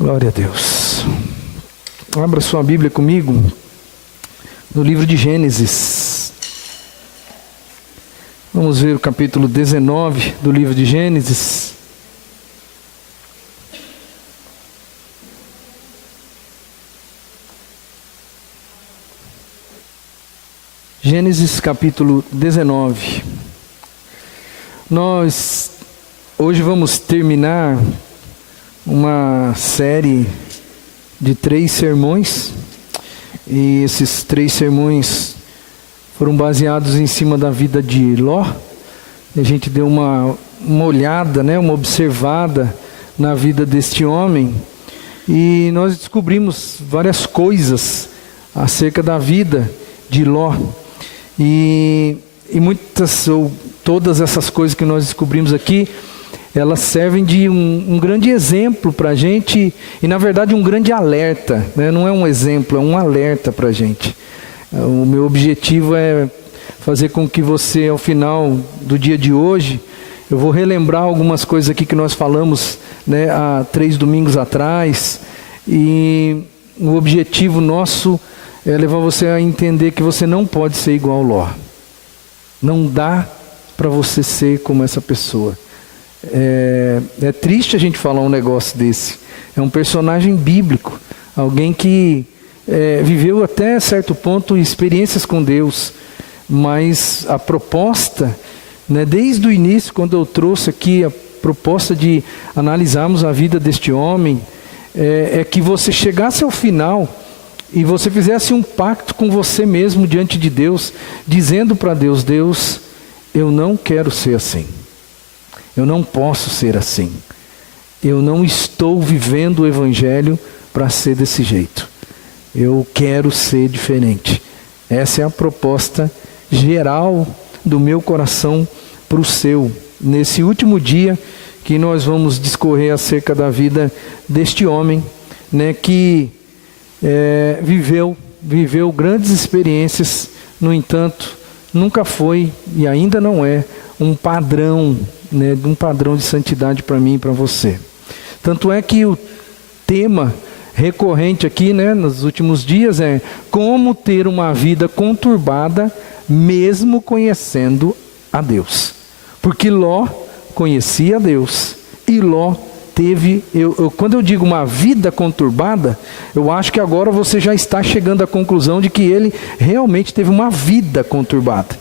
Glória a Deus. Abra sua Bíblia comigo no livro de Gênesis. Vamos ver o capítulo 19 do livro de Gênesis. Gênesis capítulo 19. Nós hoje vamos terminar uma série de 3 sermões, e esses 3 sermões foram baseados em cima da vida de Ló. A gente deu uma olhada, uma observada na vida deste homem, e nós descobrimos várias coisas acerca da vida de Ló, e muitas ou todas essas coisas que nós descobrimos aqui, elas servem de um grande exemplo para a gente, e na verdade um grande alerta, não é um exemplo, é um alerta para a gente. O meu objetivo é fazer com que você, ao final do dia de hoje, eu vou relembrar algumas coisas aqui que nós falamos há 3 domingos atrás, e o objetivo nosso é levar você a entender que você não pode ser igual Ló. Não dá para você ser como essa pessoa. É triste a gente falar um negócio desse. É um personagem bíblico, alguém que viveu até certo ponto experiências com Deus, mas a proposta, desde o início, quando eu trouxe aqui a proposta de analisarmos a vida deste homem, é que você chegasse ao final e você fizesse um pacto com você mesmo diante de Deus, dizendo para Deus: Deus, eu não quero ser assim. Eu não posso ser assim. Eu não estou vivendo o Evangelho para ser desse jeito. Eu quero ser diferente. Essa é a proposta geral do meu coração para o seu, nesse último dia que nós vamos discorrer acerca da vida deste homem, que viveu grandes experiências, no entanto, nunca foi e ainda não é um padrão, um padrão de santidade para mim e para você. Tanto é que o tema recorrente aqui, nos últimos dias, é como ter uma vida conturbada mesmo conhecendo a Deus. Porque Ló conhecia a Deus, e Ló teve, quando eu digo uma vida conturbada, eu acho que agora você já está chegando à conclusão de que ele realmente teve uma vida conturbada.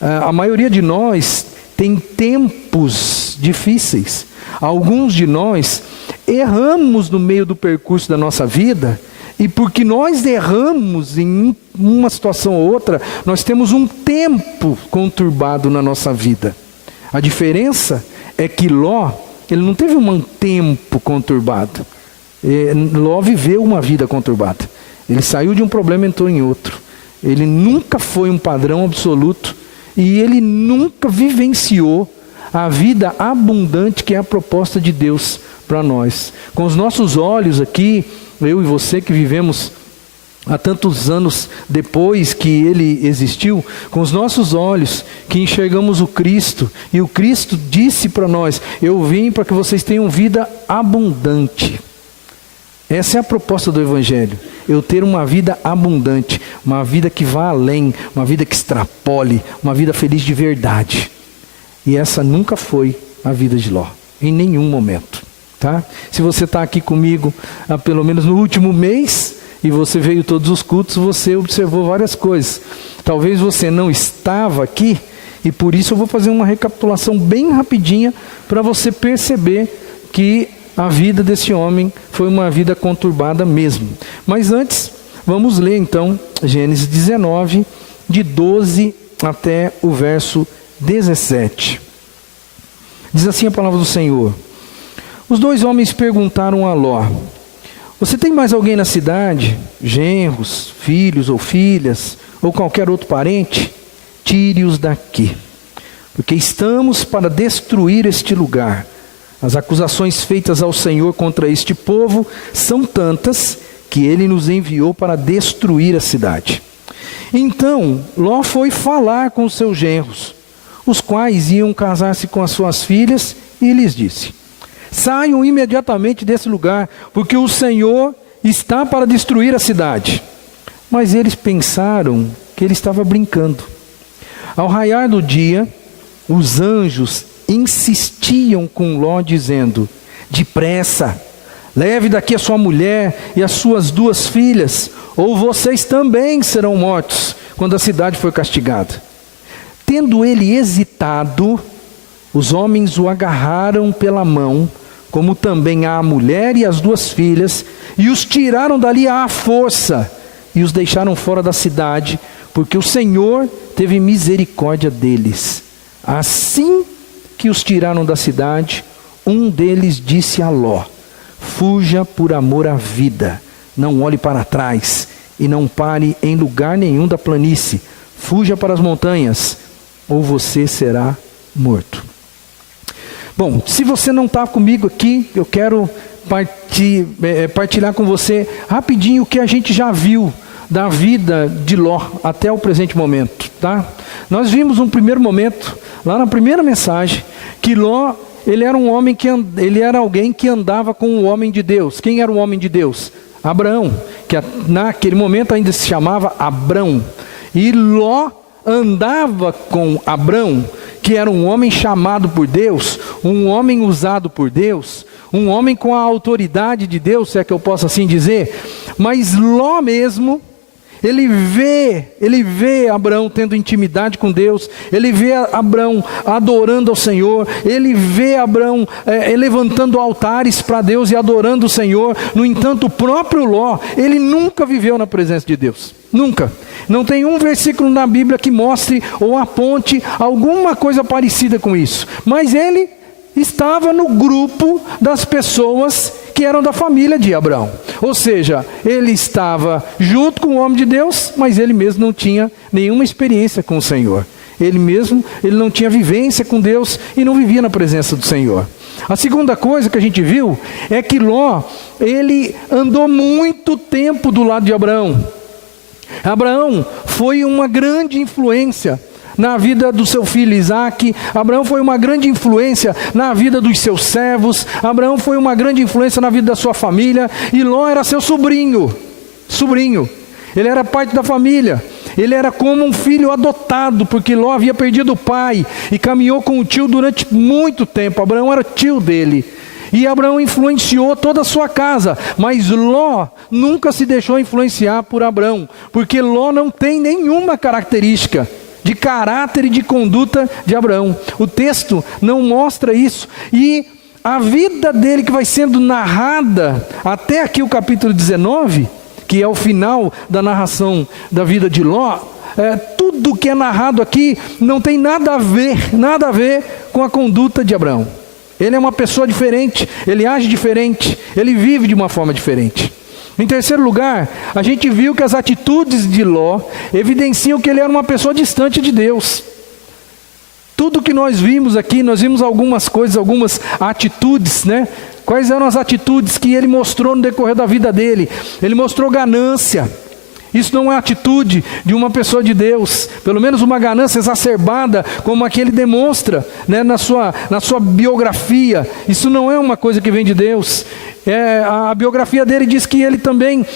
A maioria de nós tem tempos difíceis. Alguns de nós erramos no meio do percurso da nossa vida, e porque nós erramos em uma situação ou outra, nós temos um tempo conturbado na nossa vida. A diferença é que Ló, ele não teve um tempo conturbado. Ló viveu uma vida conturbada. Ele saiu de um problema e entrou em outro. Ele nunca foi um padrão absoluto, e ele nunca vivenciou a vida abundante que é a proposta de Deus para nós. Com os nossos olhos aqui, eu e você que vivemos há tantos anos depois que ele existiu, com os nossos olhos que enxergamos o Cristo, e o Cristo disse para nós: eu vim para que vocês tenham vida abundante. Essa é a proposta do Evangelho, eu ter uma vida abundante, uma vida que vá além, uma vida que extrapole, uma vida feliz de verdade. E essa nunca foi a vida de Ló, em nenhum momento. Tá? Se você está aqui comigo, pelo menos no último mês, e você veio todos os cultos, você observou várias coisas. Talvez você não estava aqui, e por isso eu vou fazer uma recapitulação bem rapidinha, para você perceber que a vida desse homem foi uma vida conturbada mesmo. Mas antes, vamos ler então Gênesis 19, de 12 até o verso 17. Diz assim a palavra do Senhor: os 2 homens perguntaram a Ló: você tem mais alguém na cidade? Genros, filhos ou filhas, ou qualquer outro parente? Tire-os daqui, porque estamos para destruir este lugar. As acusações feitas ao Senhor contra este povo são tantas que ele nos enviou para destruir a cidade. Então Ló foi falar com os seus genros, os quais iam casar-se com as suas filhas, e lhes disse: Saiam imediatamente desse lugar, porque o Senhor está para destruir a cidade. Mas eles pensaram que ele estava brincando. Ao raiar do dia, os anjos insistiam com Ló, dizendo: depressa, leve daqui a sua mulher e as suas 2 filhas, ou vocês também serão mortos quando a cidade for castigada. Tendo ele hesitado, os homens o agarraram pela mão, como também a mulher e as 2 filhas, e os tiraram dali à força, e os deixaram fora da cidade, porque o Senhor teve misericórdia deles. Assim que os tiraram da cidade, um deles disse a Ló: fuja por amor à vida, não olhe para trás, e não pare em lugar nenhum da planície, fuja para as montanhas, ou você será morto. Bom, se você não está comigo aqui, eu quero partilhar com você rapidinho o que a gente já viu da vida de Ló até o presente momento, tá? Nós vimos um primeiro momento, lá na primeira mensagem, que Ló, ele era alguém que andava com o homem de Deus. Quem era o homem de Deus? Abraão, que naquele momento ainda se chamava Abrão. E Ló andava com Abrão, que era um homem chamado por Deus, um homem usado por Deus, um homem com a autoridade de Deus, se é que eu posso assim dizer. Mas Ló mesmo, ele vê Abrão tendo intimidade com Deus, ele vê Abrão adorando ao Senhor, ele vê Abrão levantando altares para Deus e adorando o Senhor. No entanto, o próprio Ló, ele nunca viveu na presença de Deus, nunca. Não tem um versículo na Bíblia que mostre ou aponte alguma coisa parecida com isso, mas ele estava no grupo das pessoas que eram da família de Abraão. Ou seja, ele estava junto com o homem de Deus, mas ele mesmo não tinha nenhuma experiência com o Senhor. Ele não tinha vivência com Deus e não vivia na presença do Senhor. A segunda coisa que a gente viu é que Ló, ele andou muito tempo do lado de Abraão. Abraão foi uma grande influência na vida do seu filho Isaque. Abraão foi uma grande influência na vida dos seus servos. Abraão foi uma grande influência na vida da sua família. E Ló era seu sobrinho. Ele era parte da família. Ele era como um filho adotado, porque Ló havia perdido o pai e caminhou com o tio durante muito tempo. Abraão era tio dele. E Abraão influenciou toda a sua casa, mas Ló nunca se deixou influenciar por Abraão, porque Ló não tem nenhuma característica de caráter e de conduta de Abraão. O texto não mostra isso. E a vida dele, que vai sendo narrada até aqui o capítulo 19, que é o final da narração da vida de Ló, tudo que é narrado aqui não tem nada a ver com a conduta de Abraão. Ele é uma pessoa diferente, ele age diferente, ele vive de uma forma diferente. Em terceiro lugar, a gente viu que as atitudes de Ló evidenciam que ele era uma pessoa distante de Deus. Tudo que nós vimos aqui, nós vimos algumas coisas, algumas atitudes, né? Quais eram as atitudes que ele mostrou no decorrer da vida dele? Ele mostrou ganância. Isso não é atitude de uma pessoa de Deus, pelo menos uma ganância exacerbada, como a que ele demonstra, né, na sua biografia. Isso não é uma coisa que vem de Deus. A biografia dele diz que ele também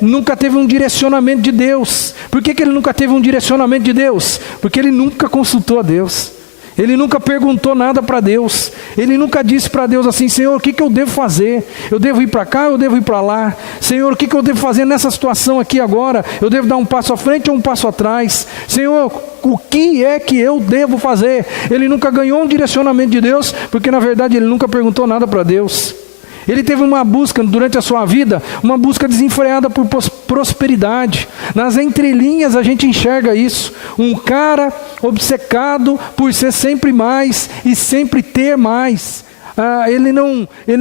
nunca teve um direcionamento de Deus. Por que ele nunca teve um direcionamento de Deus? Porque ele nunca consultou a Deus. Ele nunca perguntou nada para Deus. Ele nunca disse para Deus assim: Senhor, o que eu devo fazer? Eu devo ir para cá ou eu devo ir para lá? Senhor, o que eu devo fazer nessa situação aqui agora? Eu devo dar um passo à frente ou um passo atrás? Senhor, o que é que eu devo fazer? Ele nunca ganhou um direcionamento de Deus, porque na verdade ele nunca perguntou nada para Deus. Ele teve uma busca durante a sua vida, uma busca desenfreada por prosperidade. Nas entrelinhas a gente enxerga isso. Um cara obcecado por ser sempre mais e sempre ter mais. Ele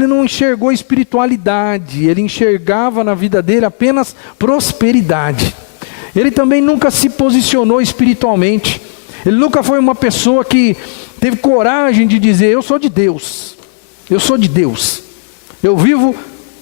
não enxergou espiritualidade, ele enxergava na vida dele apenas prosperidade. Ele também nunca se posicionou espiritualmente. Ele nunca foi uma pessoa que teve coragem de dizer: eu sou de Deus, eu sou de Deus. Eu vivo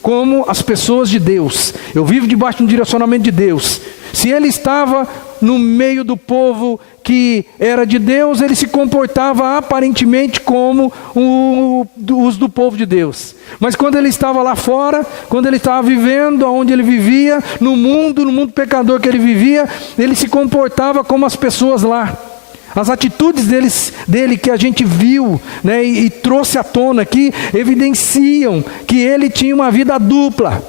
como as pessoas de Deus. Eu vivo debaixo de um direcionamento de Deus. Se ele estava no meio do povo que era de Deus, ele se comportava aparentemente como os do povo de Deus. Mas quando ele estava lá fora, quando ele estava vivendo onde ele vivia, no mundo pecador que ele vivia, ele se comportava como as pessoas lá. As atitudes dele que a gente viu, né, e trouxe à tona aqui, evidenciam que ele tinha uma vida dupla.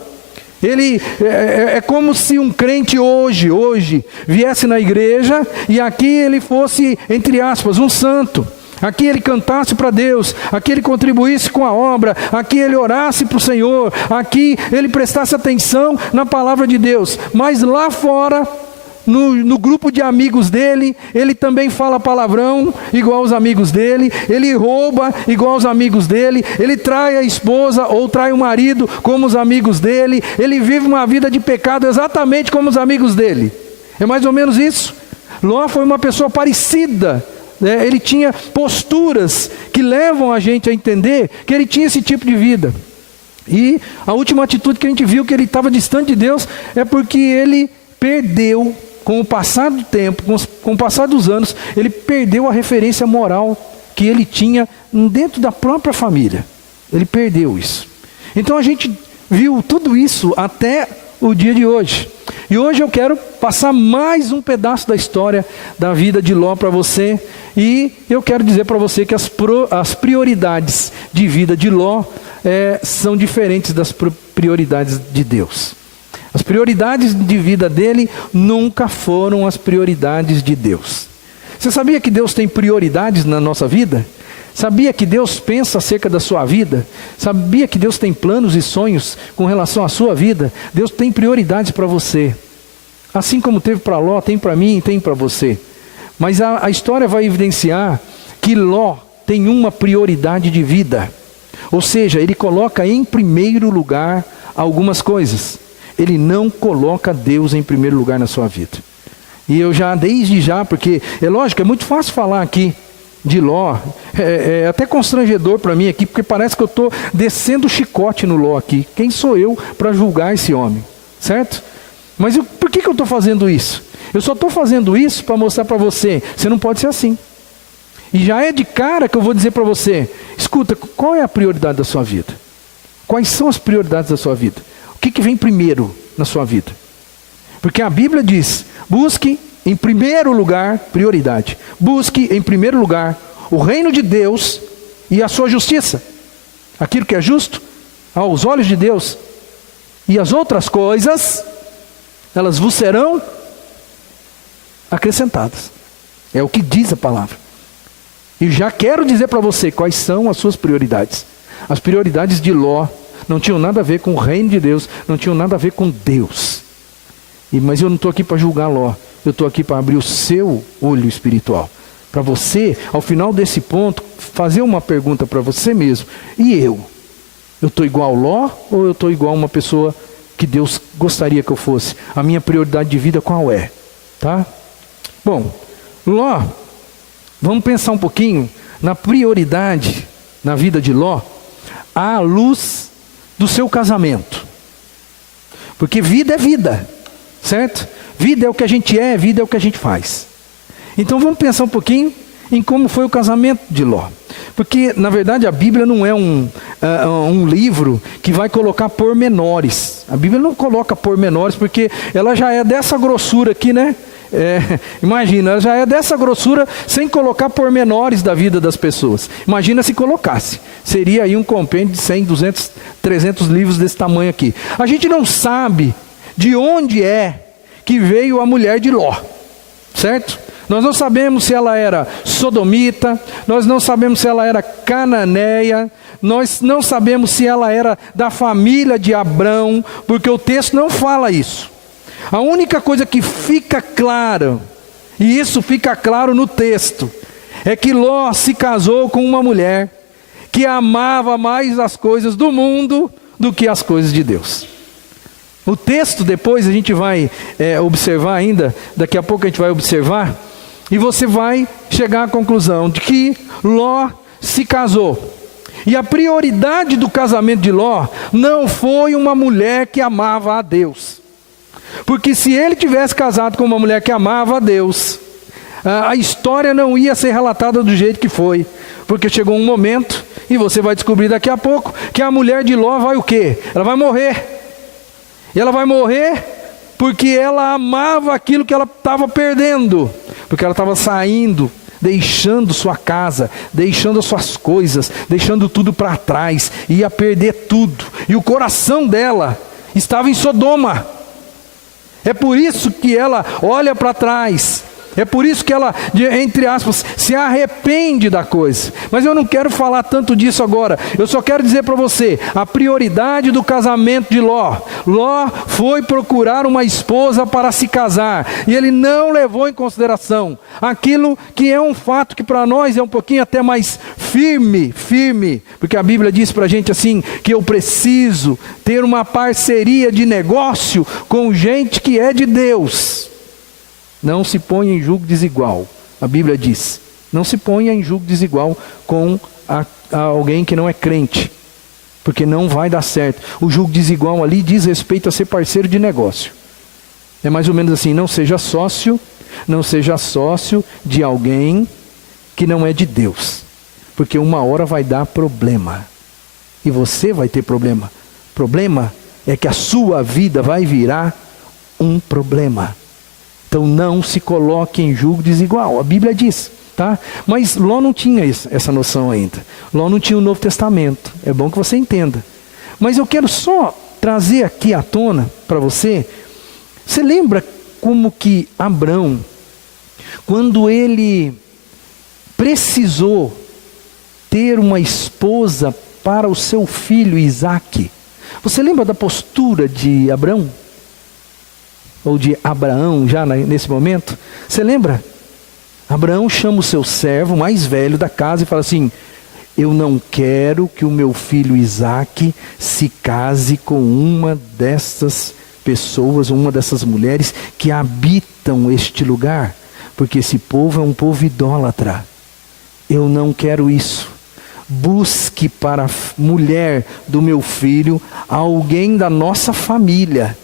Ele é como se um crente hoje viesse na igreja e aqui ele fosse, entre aspas, um santo. Aqui ele cantasse para Deus, aqui ele contribuísse com a obra, aqui ele orasse para o Senhor, aqui ele prestasse atenção na palavra de Deus. Mas lá fora, no grupo de amigos dele, ele também fala palavrão igual aos amigos dele, ele rouba igual aos amigos dele, ele trai a esposa ou trai o marido como os amigos dele, ele vive uma vida de pecado exatamente como os amigos dele. É mais ou menos isso. Ló foi uma pessoa parecida, né? Ele tinha posturas que levam a gente a entender que ele tinha esse tipo de vida. E a última atitude que a gente viu que ele estava distante de Deus é porque ele perdeu, com o passar do tempo, com o passar dos anos, ele perdeu a referência moral que ele tinha dentro da própria família. Ele perdeu isso. Então a gente viu tudo isso até o dia de hoje. E hoje eu quero passar mais um pedaço da história da vida de Ló para você. E eu quero dizer para você que as prioridades de vida de Ló são diferentes das prioridades de Deus. As prioridades de vida dele nunca foram as prioridades de Deus. Você sabia que Deus tem prioridades na nossa vida? Sabia que Deus pensa acerca da sua vida? Sabia que Deus tem planos e sonhos com relação à sua vida? Deus tem prioridades para você. Assim como teve para Ló, tem para mim e tem para você. Mas a história vai evidenciar que Ló tem uma prioridade de vida. Ou seja, ele coloca em primeiro lugar algumas coisas. Ele não coloca Deus em primeiro lugar na sua vida. E eu desde já, porque é lógico, é muito fácil falar aqui de Ló, é até constrangedor para mim aqui, porque parece que eu estou descendo o chicote no Ló aqui. Quem sou eu para julgar esse homem, certo? Mas por que eu estou fazendo isso? Eu só estou fazendo isso para mostrar para você, você não pode ser assim. E já é de cara que eu vou dizer para você, escuta, qual é a prioridade da sua vida? Quais são as prioridades da sua vida? O que vem primeiro na sua vida? Porque a Bíblia diz, busque em primeiro lugar, prioridade, busque em primeiro lugar o reino de Deus e a sua justiça, aquilo que é justo aos olhos de Deus, e as outras coisas, elas vos serão acrescentadas. É o que diz a palavra. E já quero dizer para você quais são as suas prioridades. As prioridades de Ló não tinham nada a ver com o reino de Deus, não tinham nada a ver com Deus. Mas eu não estou aqui para julgar Ló, eu estou aqui para abrir o seu olho espiritual. Para você, ao final desse ponto, fazer uma pergunta para você mesmo. E eu? Eu estou igual Ló ou eu estou igual uma pessoa que Deus gostaria que eu fosse? A minha prioridade de vida qual é? Tá? Bom, Ló, vamos pensar um pouquinho na prioridade na vida de Ló, à luz do seu casamento. Porque vida é vida, certo? Vida é o que a gente é, vida é o que a gente faz. Então vamos pensar um pouquinho em como foi o casamento de Ló. Porque na verdade a Bíblia não é um livro que vai colocar pormenores. A Bíblia não coloca pormenores porque ela já é dessa grossura aqui, né? Imagina, ela já é dessa grossura sem colocar pormenores da vida das pessoas. Imagina se colocasse. Seria aí um compêndio de 100, 200, 300 livros desse tamanho aqui. A gente não sabe de onde é que veio a mulher de Ló, certo? Nós não sabemos se ela era sodomita, nós não sabemos se ela era cananeia, nós não sabemos se ela era da família de Abrão, porque o texto não fala isso. A única coisa que fica clara, e isso fica claro no texto, é que Ló se casou com uma mulher que amava mais as coisas do mundo do que as coisas de Deus. O texto depois a gente vai observar ainda, daqui a pouco a gente vai observar, e você vai chegar à conclusão de que Ló se casou. E a prioridade do casamento de Ló não foi uma mulher que amava a Deus. Porque se ele tivesse casado com uma mulher que amava a Deus, a história não ia ser relatada do jeito que foi. Porque chegou um momento, e você vai descobrir daqui a pouco, que a mulher de Ló vai o quê? Ela vai morrer. E ela vai morrer porque ela amava aquilo que ela estava perdendo. Porque ela estava saindo, deixando sua casa, deixando as suas coisas, deixando tudo para trás, ia perder tudo. E o coração dela estava em Sodoma. É por isso que ela olha para trás. É por isso que ela, entre aspas, se arrepende da coisa. Mas eu não quero falar tanto disso agora. Eu só quero dizer para você, a prioridade do casamento de Ló. Ló foi procurar uma esposa para se casar. E ele não levou em consideração aquilo que é um fato que para nós é um pouquinho até mais firme. Porque a Bíblia diz para a gente assim, que eu preciso ter uma parceria de negócio com gente que é de Deus. Não se ponha em julgo desigual. A Bíblia diz, não se ponha em julgo desigual com alguém que não é crente, porque não vai dar certo. O julgo desigual ali diz respeito a ser parceiro de negócio. É mais ou menos assim, não seja sócio de alguém que não é de Deus, porque uma hora vai dar problema, e você vai ter problema. Problema é que a sua vida vai virar um problema. Então não se coloque em julgo desigual, a Bíblia diz, tá? Mas Ló não tinha essa noção ainda. Ló não tinha o Novo Testamento, é bom que você entenda. Mas eu quero só trazer aqui à tona para você. Você lembra como que Abrão, quando ele precisou ter uma esposa para o seu filho Isaque, você lembra da postura de Abrão? Ou de Abraão, já nesse momento? Você lembra? Abraão chama o seu servo mais velho da casa e fala assim, eu não quero que o meu filho Isaque se case com uma dessas pessoas, uma dessas mulheres que habitam este lugar, porque esse povo é um povo idólatra. Eu não quero isso. Busque para a mulher do meu filho alguém da nossa família,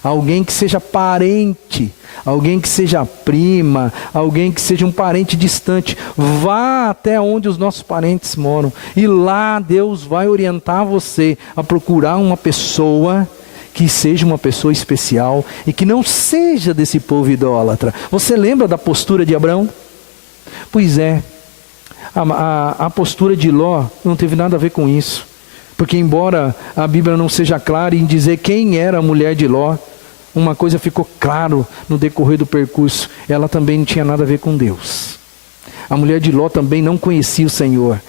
alguém que seja parente, alguém que seja prima, alguém que seja um parente distante. Vá até onde os nossos parentes moram, e lá Deus vai orientar você a procurar uma pessoa que seja uma pessoa especial e que não seja desse povo idólatra. Você lembra da postura de Abrão? Pois é, a postura de Ló não teve nada a ver com isso. Porque embora a Bíblia não seja clara em dizer quem era a mulher de Ló, uma coisa ficou claro no decorrer do percurso, ela também não tinha nada a ver com Deus. A mulher de Ló também não conhecia o Senhor,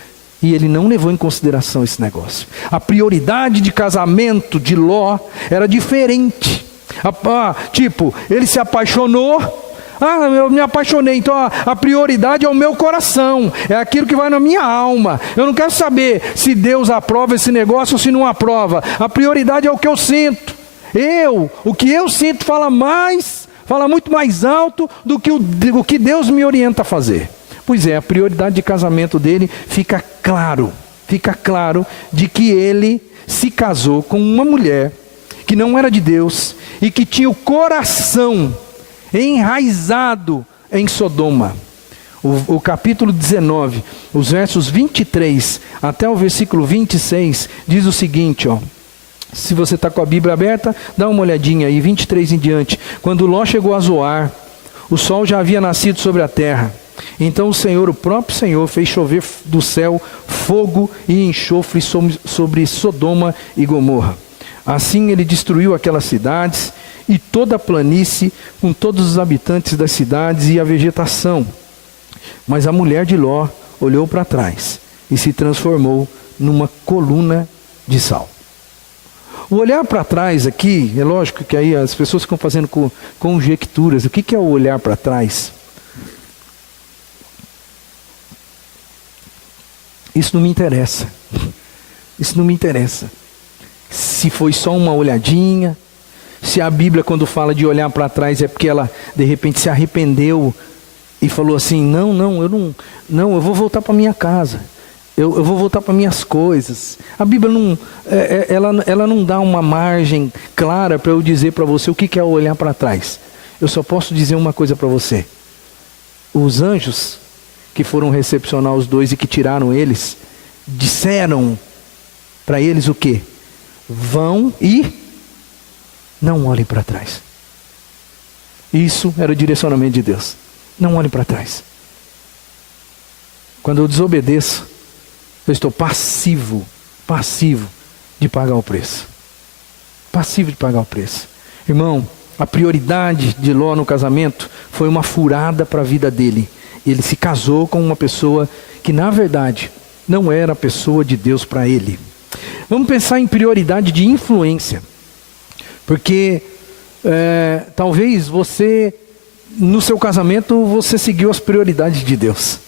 e ele não levou em consideração esse negócio. A prioridade de casamento de Ló era diferente. Tipo, ele se apaixonou, eu me apaixonei, então a prioridade é o meu coração, é aquilo que vai na minha alma. Eu não quero saber se Deus aprova esse negócio ou se não aprova. A prioridade é o que eu sinto. O que eu sinto fala muito mais alto do que o que Deus me orienta a fazer. Pois é, a prioridade de casamento dele fica claro de que ele se casou com uma mulher que não era de Deus e que tinha o coração enraizado em Sodoma. O capítulo 19, os versos 23 até o versículo 26, diz o seguinte, se você está com a Bíblia aberta, dá uma olhadinha aí, 23 em diante. Quando Ló chegou a Zoar, o sol já havia nascido sobre a terra. Então o próprio Senhor fez chover do céu fogo e enxofre sobre Sodoma e Gomorra. Assim ele destruiu aquelas cidades e toda a planície, com todos os habitantes das cidades e a vegetação. Mas a mulher de Ló olhou para trás e se transformou numa coluna de sal. O olhar para trás aqui, é lógico que aí as pessoas ficam fazendo conjecturas. O que é o olhar para trás? Isso não me interessa. Isso não me interessa. Se foi só uma olhadinha, se a Bíblia quando fala de olhar para trás é porque ela de repente se arrependeu e falou assim, eu vou voltar para minha casa. eu vou voltar para minhas coisas. A Bíblia ela não dá uma margem clara para eu dizer para você o que é olhar para trás. Eu só posso dizer uma coisa para você. Os anjos que foram recepcionar os dois e que tiraram eles, disseram para eles o quê? Vão e não olhem para trás. Isso era o direcionamento de Deus. Não olhem para trás. Quando eu desobedeço, eu estou passivo de pagar o preço. Passivo de pagar o preço. Irmão, a prioridade de Ló no casamento foi uma furada para a vida dele. Ele se casou com uma pessoa que na verdade não era a pessoa de Deus para ele. Vamos pensar em prioridade de influência. Porque talvez você, no seu casamento, você seguiu as prioridades de Deus.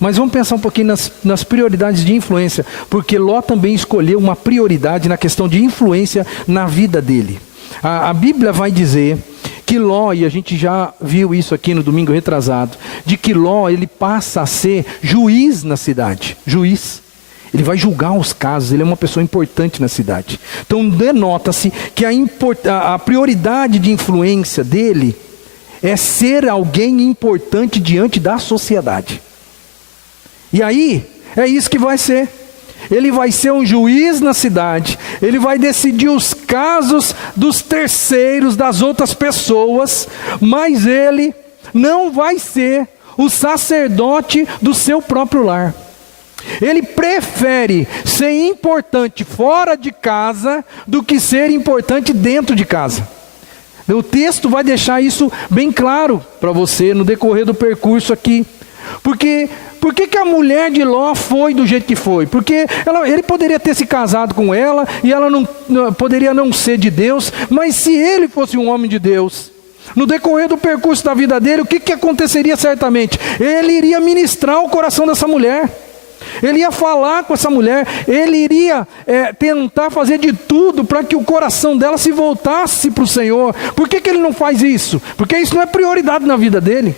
Mas vamos pensar um pouquinho nas prioridades de influência, porque Ló também escolheu uma prioridade na questão de influência na vida dele. A Bíblia vai dizer que Ló, e a gente já viu isso aqui no domingo retrasado, de que Ló ele passa a ser juiz na cidade, juiz. Ele vai julgar os casos, ele é uma pessoa importante na cidade. Então denota-se que a prioridade de influência dele é ser alguém importante diante da sociedade. E aí, é isso que vai ser. Ele vai ser um juiz na cidade. Ele vai decidir os casos dos terceiros, das outras pessoas. Mas ele não vai ser o sacerdote do seu próprio lar. Ele prefere ser importante fora de casa do que ser importante dentro de casa. O texto vai deixar isso bem claro para você no decorrer do percurso aqui. Por que a mulher de Ló foi do jeito que foi? Porque ele poderia ter se casado com ela e ela poderia não ser de Deus, mas se ele fosse um homem de Deus, no decorrer do percurso da vida dele, o que aconteceria certamente? Ele iria ministrar o coração dessa mulher, ele ia falar com essa mulher, ele iria tentar fazer de tudo para que o coração dela se voltasse para o Senhor. Por que ele não faz isso? Porque isso não é prioridade na vida dele.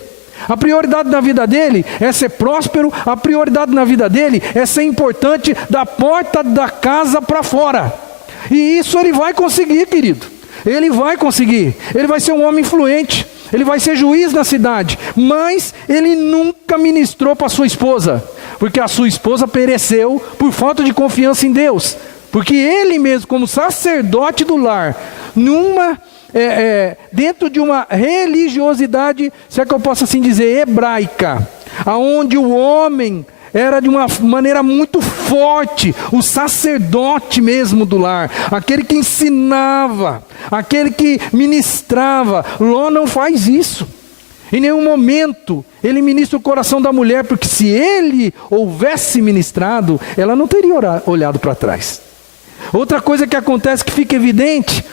A prioridade na vida dele é ser próspero, a prioridade na vida dele é ser importante da porta da casa para fora. E isso ele vai conseguir, querido. Ele vai conseguir. Ele vai ser um homem influente. Ele vai ser juiz na cidade. Mas ele nunca ministrou para sua esposa. Porque a sua esposa pereceu por falta de confiança em Deus. Porque ele mesmo, como sacerdote do lar, dentro de uma religiosidade, se é que eu posso assim dizer, hebraica, aonde o homem era de uma maneira muito forte, o sacerdote mesmo do lar, aquele que ensinava, aquele que ministrava. Ló não faz isso. Em nenhum momento ele ministra o coração da mulher, porque se ele houvesse ministrado, ela não teria olhado para trás. Outra coisa que acontece que fica evidente,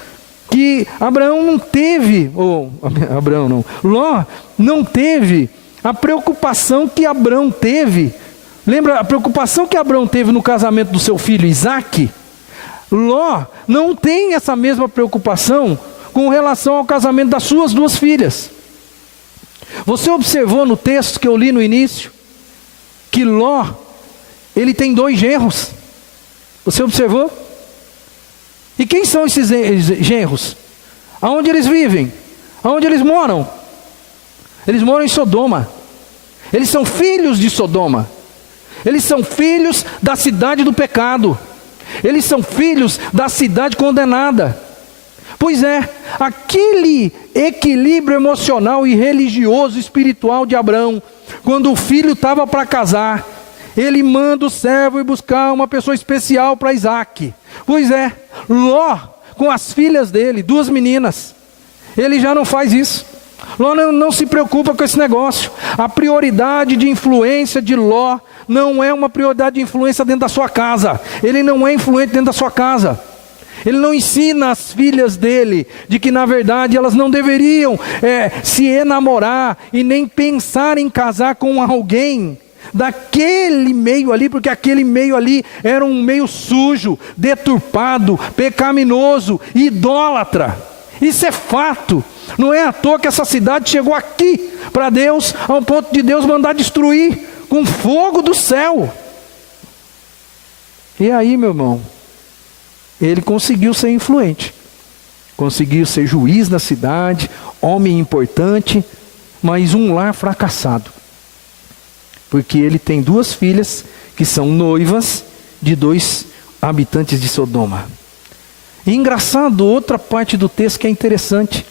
que Ló não teve a preocupação que Abrão teve. Lembra a preocupação que Abrão teve no casamento do seu filho Isaque? Ló não tem essa mesma preocupação com relação ao casamento das suas duas filhas. Você observou no texto que eu li no início, que Ló, ele tem 2 genros. Você observou? E quem são esses genros? Aonde eles vivem? Aonde eles moram? Eles moram em Sodoma. Eles são filhos de Sodoma. Eles são filhos da cidade do pecado. Eles são filhos da cidade condenada. Pois é, aquele equilíbrio emocional e religioso, espiritual de Abrão, quando o filho estava para casar, ele manda o servo ir buscar uma pessoa especial para Isaque. Pois é, Ló, com as filhas dele, 2 meninas, ele já não faz isso. Ló não se preocupa com esse negócio. A prioridade de influência de Ló não é uma prioridade de influência dentro da sua casa. Ele não é influente dentro da sua casa. Ele não ensina as filhas dele de que na verdade elas não deveriam se enamorar e nem pensar em casar com alguém daquele meio ali, porque aquele meio ali era um meio sujo, deturpado, pecaminoso, idólatra. Isso é fato. Não é à toa que essa cidade chegou aqui para Deus, ao ponto de Deus mandar destruir com fogo do céu. E aí, meu irmão, ele conseguiu ser influente, conseguiu ser juiz na cidade, homem importante, mas um lar fracassado. Porque ele tem 2 filhas que são noivas de 2 habitantes de Sodoma. E engraçado, outra parte do texto que é interessante.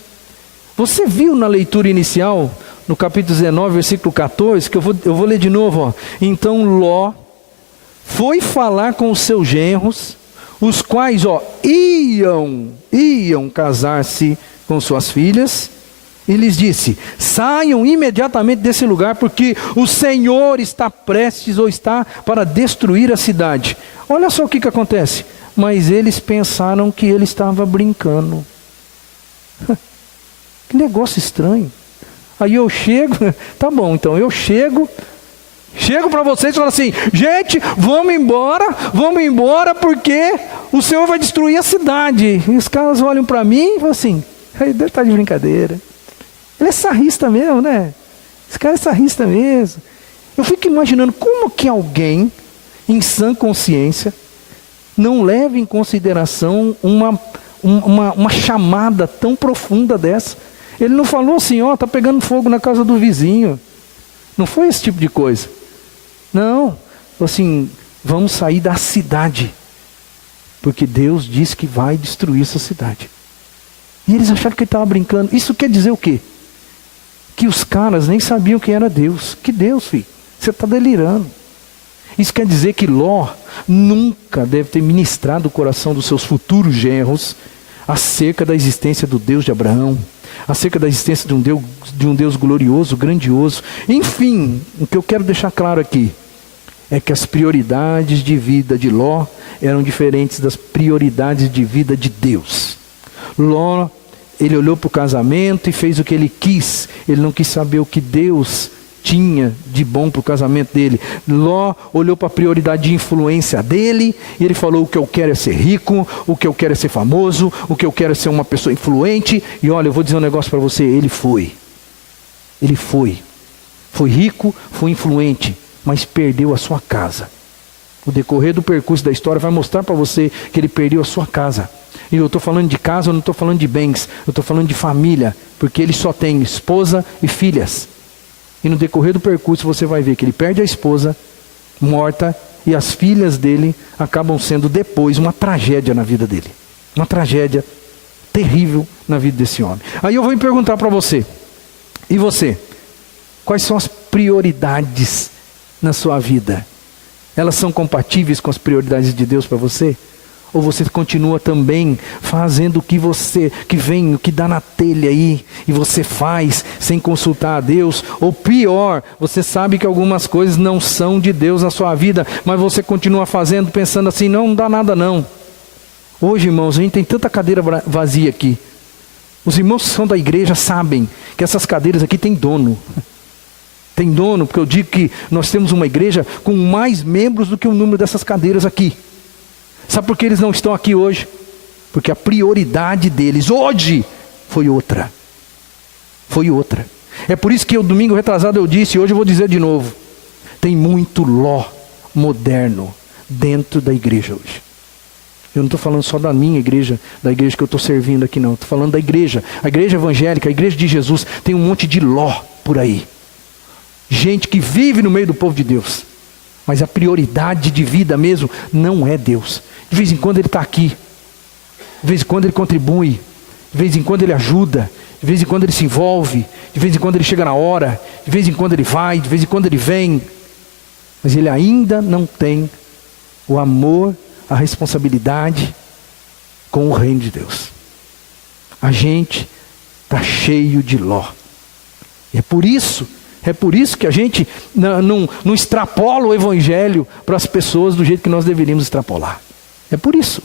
Você viu na leitura inicial, no capítulo 19, versículo 14, que eu vou ler de novo. Ó. Então Ló foi falar com os seus genros, os quais iam casar-se com suas filhas, e lhes disse: saiam imediatamente desse lugar, porque o Senhor está prestes ou está para destruir a cidade. Olha só o que acontece. Mas eles pensaram que ele estava brincando. Que negócio estranho. Aí eu chego, tá bom, então eu chego para vocês e falo assim: gente, vamos embora porque o Senhor vai destruir a cidade. E os caras olham para mim e falam assim: ele deve estar de brincadeira. Ele é sarrista mesmo, né? Esse cara é sarrista mesmo. Eu fico imaginando como que alguém, em sã consciência, não leva em consideração uma chamada tão profunda dessa. Ele não falou assim: ó, tá pegando fogo na casa do vizinho. Não foi esse tipo de coisa. Não, assim, vamos sair da cidade, porque Deus disse que vai destruir essa cidade. E eles acharam que ele estava brincando. Isso quer dizer o quê? Que os caras nem sabiam quem era Deus. Que Deus, filho? Você está delirando. Isso quer dizer que Ló nunca deve ter ministrado o coração dos seus futuros genros acerca da existência do Deus de Abraão, acerca da existência de um Deus glorioso, grandioso. Enfim, o que eu quero deixar claro aqui é que as prioridades de vida de Ló eram diferentes das prioridades de vida de Deus. Ló, ele olhou para o casamento e fez o que ele quis. Ele não quis saber o que Deus tinha de bom para o casamento dele. Ló olhou para a prioridade de influência dele e ele falou: o que eu quero é ser rico, o que eu quero é ser famoso, o que eu quero é ser uma pessoa influente. E olha, eu vou dizer um negócio para você: ele foi rico, foi influente, mas perdeu a sua casa. O decorrer do percurso da história vai mostrar para você que ele perdeu a sua casa. E eu estou falando de casa, eu não estou falando de bens, eu estou falando de família, porque ele só tem esposa e filhas. E no decorrer do percurso você vai ver que ele perde a esposa, morta, e as filhas dele acabam sendo depois uma tragédia na vida dele. Uma tragédia terrível na vida desse homem. Aí eu vou me perguntar para você: e você? Quais são as prioridades na sua vida? Elas são compatíveis com as prioridades de Deus para você? Ou você continua também fazendo o que dá na telha aí, e você faz sem consultar a Deus? Ou pior, você sabe que algumas coisas não são de Deus na sua vida, mas você continua fazendo pensando assim: não dá nada não. Hoje, irmãos, a gente tem tanta cadeira vazia aqui. Os irmãos que são da igreja sabem que essas cadeiras aqui têm dono. Tem dono, porque eu digo que nós temos uma igreja com mais membros do que o número dessas cadeiras aqui. Sabe por que eles não estão aqui hoje? Porque a prioridade deles hoje foi outra. Foi outra. É por isso que domingo retrasado eu disse, e hoje eu vou dizer de novo: tem muito Ló moderno dentro da igreja hoje. Eu não estou falando só da minha igreja, da igreja que eu estou servindo aqui não. Estou falando da igreja, a igreja evangélica, a igreja de Jesus. Tem um monte de Ló por aí. Gente que vive no meio do povo de Deus, mas a prioridade de vida mesmo não é Deus. De vez em quando ele está aqui, de vez em quando ele contribui, de vez em quando ele ajuda, de vez em quando ele se envolve, de vez em quando ele chega na hora, de vez em quando ele vai, de vez em quando ele vem, mas ele ainda não tem o amor, a responsabilidade com o reino de Deus. A gente está cheio de Ló. E é por isso que a gente não extrapola o evangelho para as pessoas do jeito que nós deveríamos extrapolar. É por isso.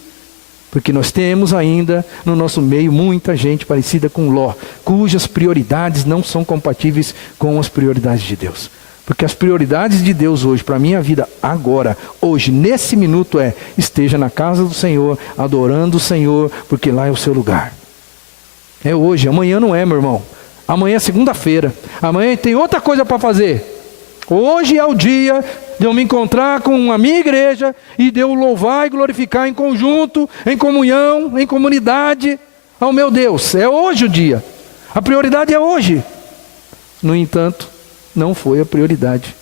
Porque nós temos ainda no nosso meio muita gente parecida com Ló, cujas prioridades não são compatíveis com as prioridades de Deus. Porque as prioridades de Deus hoje, para a minha vida agora, hoje, nesse minuto esteja na casa do Senhor, adorando o Senhor, porque lá é o seu lugar. É hoje, amanhã não é, meu irmão. Amanhã é segunda-feira. Amanhã tem outra coisa para fazer. Hoje é o dia de eu me encontrar com a minha igreja e de eu louvar e glorificar em conjunto, em comunhão, em comunidade ao meu Deus. É hoje o dia. A prioridade é hoje. No entanto, não foi a prioridade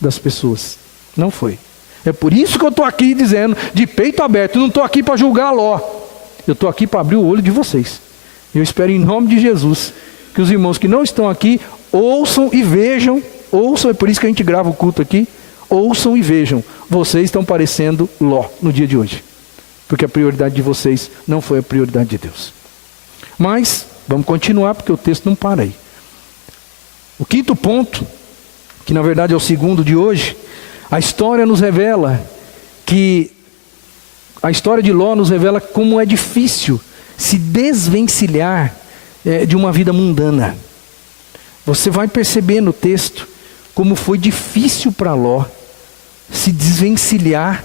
das pessoas. Não foi. É por isso que eu estou aqui dizendo, de peito aberto, eu não estou aqui para julgar Ló. Eu estou aqui para abrir o olho de vocês. Eu espero em nome de Jesus, que os irmãos que não estão aqui, ouçam e vejam. Ouçam, é por isso que a gente grava o culto aqui. Ouçam e vejam. Vocês estão parecendo Ló no dia de hoje. Porque a prioridade de vocês não foi a prioridade de Deus. Mas, vamos continuar, porque o texto não para aí. O quinto ponto, que na verdade é o segundo de hoje, a história nos revela que, a história de Ló nos revela como é difícil se desvencilhar de uma vida mundana. Você vai perceber no texto como foi difícil para Ló se desvencilhar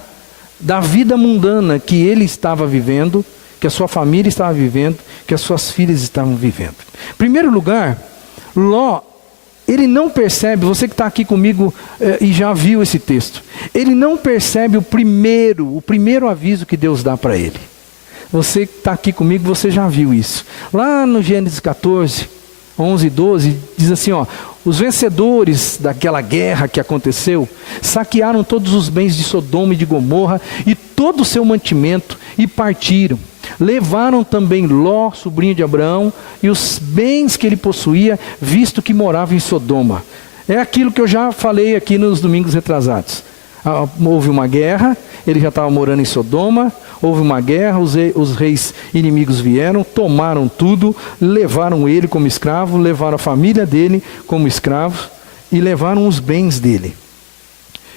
da vida mundana que ele estava vivendo, que a sua família estava vivendo, que as suas filhas estavam vivendo. Em primeiro lugar, Ló, ele não percebe, você que está aqui comigo e já viu esse texto, ele não percebe o primeiro aviso que Deus dá para ele. Você que está aqui comigo, você já viu isso. Lá no Gênesis 14, 11 e 12, diz assim, os vencedores daquela guerra que aconteceu, saquearam todos os bens de Sodoma e de Gomorra e todo o seu mantimento e partiram. Levaram também Ló, sobrinho de Abraão, e os bens que ele possuía, visto que morava em Sodoma. É aquilo que eu já falei aqui nos domingos retrasados. Houve uma guerra, ele já estava morando em Sodoma, houve uma guerra, os reis inimigos vieram, tomaram tudo, levaram ele como escravo, levaram a família dele como escravo e levaram os bens dele.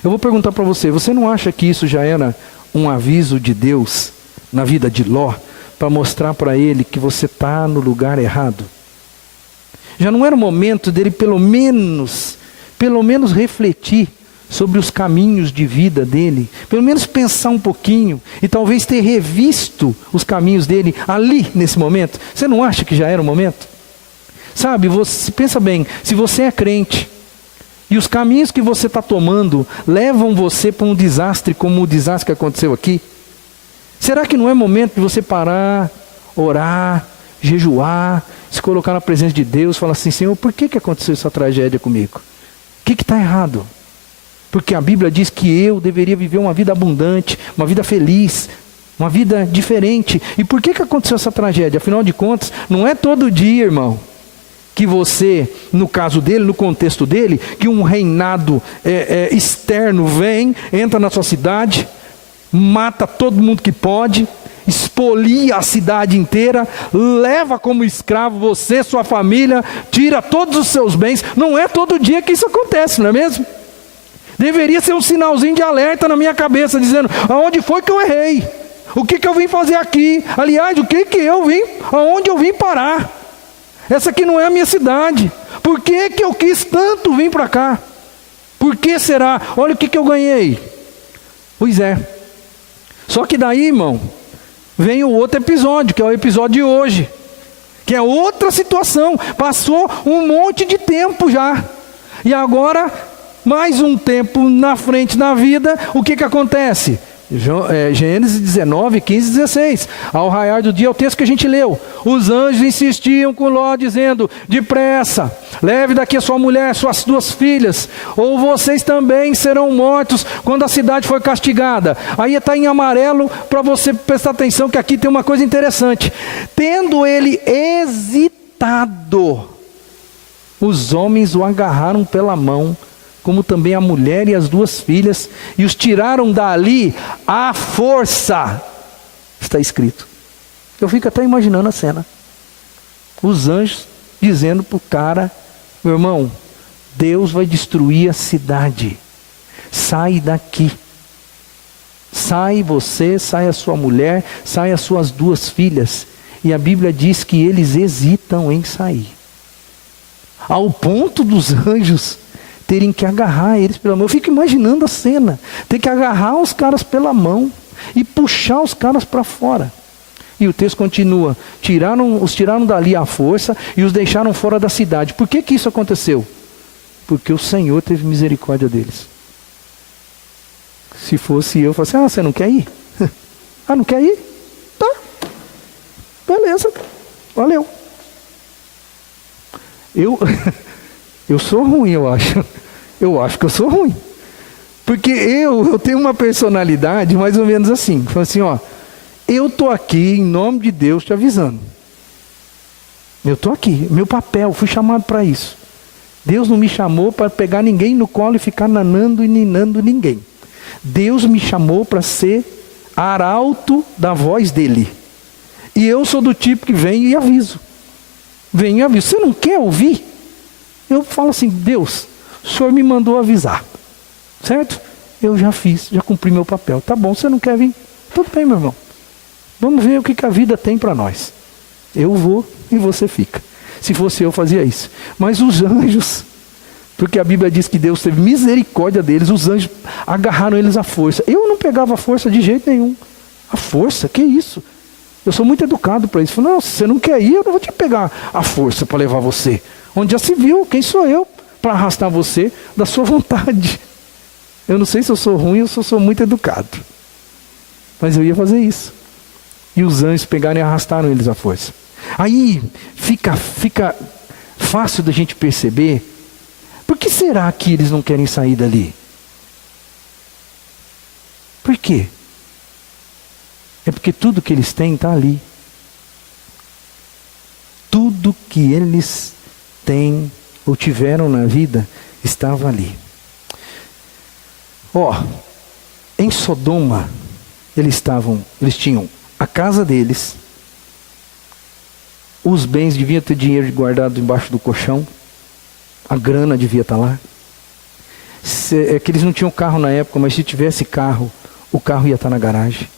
Eu vou perguntar para você, você não acha que isso já era um aviso de Deus na vida de Ló, para mostrar para ele que você está no lugar errado? Já não era o momento dele pelo menos refletir sobre os caminhos de vida dele, pelo menos pensar um pouquinho e talvez ter revisto os caminhos dele ali nesse momento? Você não acha que já era o momento? Sabe, você pensa bem, se você é crente e os caminhos que você está tomando levam você para um desastre como o desastre que aconteceu aqui, será que não é momento de você parar, orar, jejuar, se colocar na presença de Deus, falar assim, Senhor, por que aconteceu essa tragédia comigo? O que está errado? Porque a Bíblia diz que eu deveria viver uma vida abundante, uma vida feliz, uma vida diferente. E por que aconteceu essa tragédia? Afinal de contas, não é todo dia, irmão, que você, no caso dele, no contexto dele, que um reinado externo vem, entra na sua cidade, mata todo mundo que pode, expolia a cidade inteira, leva como escravo você, sua família, tira todos os seus bens. Não é todo dia que isso acontece, não é mesmo? Deveria ser um sinalzinho de alerta na minha cabeça, dizendo, aonde foi que eu errei? O que eu vim fazer aqui? Aliás, o que eu vim? Aonde eu vim parar? Essa aqui não é a minha cidade. Por que eu quis tanto vir para cá? Por que será? Olha o que eu ganhei. Pois é. Só que daí, irmão, vem o outro episódio, que é o episódio de hoje, que é outra situação. Passou um monte de tempo já, e agora, mais um tempo na frente da vida, o que acontece? Gênesis 19, 15 e 16. Ao raiar do dia, é o texto que a gente leu. Os anjos insistiam com Ló, dizendo, depressa, leve daqui a sua mulher, suas duas filhas, ou vocês também serão mortos quando a cidade for castigada. Aí está em amarelo para você prestar atenção, que aqui tem uma coisa interessante. Tendo ele hesitado, os homens o agarraram pela mão, como também a mulher e as duas filhas, e os tiraram dali à força. Está escrito. Eu fico até imaginando a cena. Os anjos dizendo para o cara, meu irmão, Deus vai destruir a cidade. Sai daqui. Sai você, sai a sua mulher, sai as suas duas filhas. E a Bíblia diz que eles hesitam em sair. Ao ponto dos anjos terem que agarrar eles pela mão. Eu fico imaginando a cena. Ter que agarrar os caras pela mão e puxar os caras para fora. E o texto continua. Os tiraram dali à força e os deixaram fora da cidade. Por que isso aconteceu? porque o Senhor teve misericórdia deles. Se fosse eu falasse, você não quer ir? Não quer ir? Tá, beleza, valeu. Eu sou ruim, eu acho. Eu acho que eu sou ruim. Porque eu tenho uma personalidade mais ou menos assim. Falo assim, eu estou aqui em nome de Deus te avisando. Eu estou aqui, meu papel, fui chamado para isso. Deus não me chamou para pegar ninguém no colo e ficar nanando e ninando ninguém. Deus me chamou para ser arauto da voz dele. E eu sou do tipo que vem e aviso. Venho e aviso. Você não quer ouvir? Eu falo assim, Deus, o Senhor me mandou avisar. Certo? Eu já fiz, já cumpri meu papel. Tá bom, você não quer vir? Tudo bem, meu irmão. Vamos ver o que a vida tem para nós. Eu vou e você fica. Se fosse eu, fazia isso. Mas os anjos, porque a Bíblia diz que Deus teve misericórdia deles, os anjos agarraram eles à força. Eu não pegava a força de jeito nenhum. A força? Que isso? Eu sou muito educado para isso. Falei, não, se você não quer ir, eu não vou te pegar a força para levar você. Onde já se viu, quem sou eu para arrastar você da sua vontade? Eu não sei se eu sou ruim ou se eu sou muito educado. Mas eu ia fazer isso. E os anjos pegaram e arrastaram eles à força. Aí fica fácil da gente perceber. Por que será que eles não querem sair dali? Por quê? É porque tudo que eles têm está ali. Tudo que eles têm ou tiveram na vida estava ali. Em Sodoma, eles tinham a casa deles, os bens, devia ter dinheiro guardado embaixo do colchão, a grana devia estar lá. É que eles não tinham carro na época, mas se tivesse carro, o carro ia estar na garagem.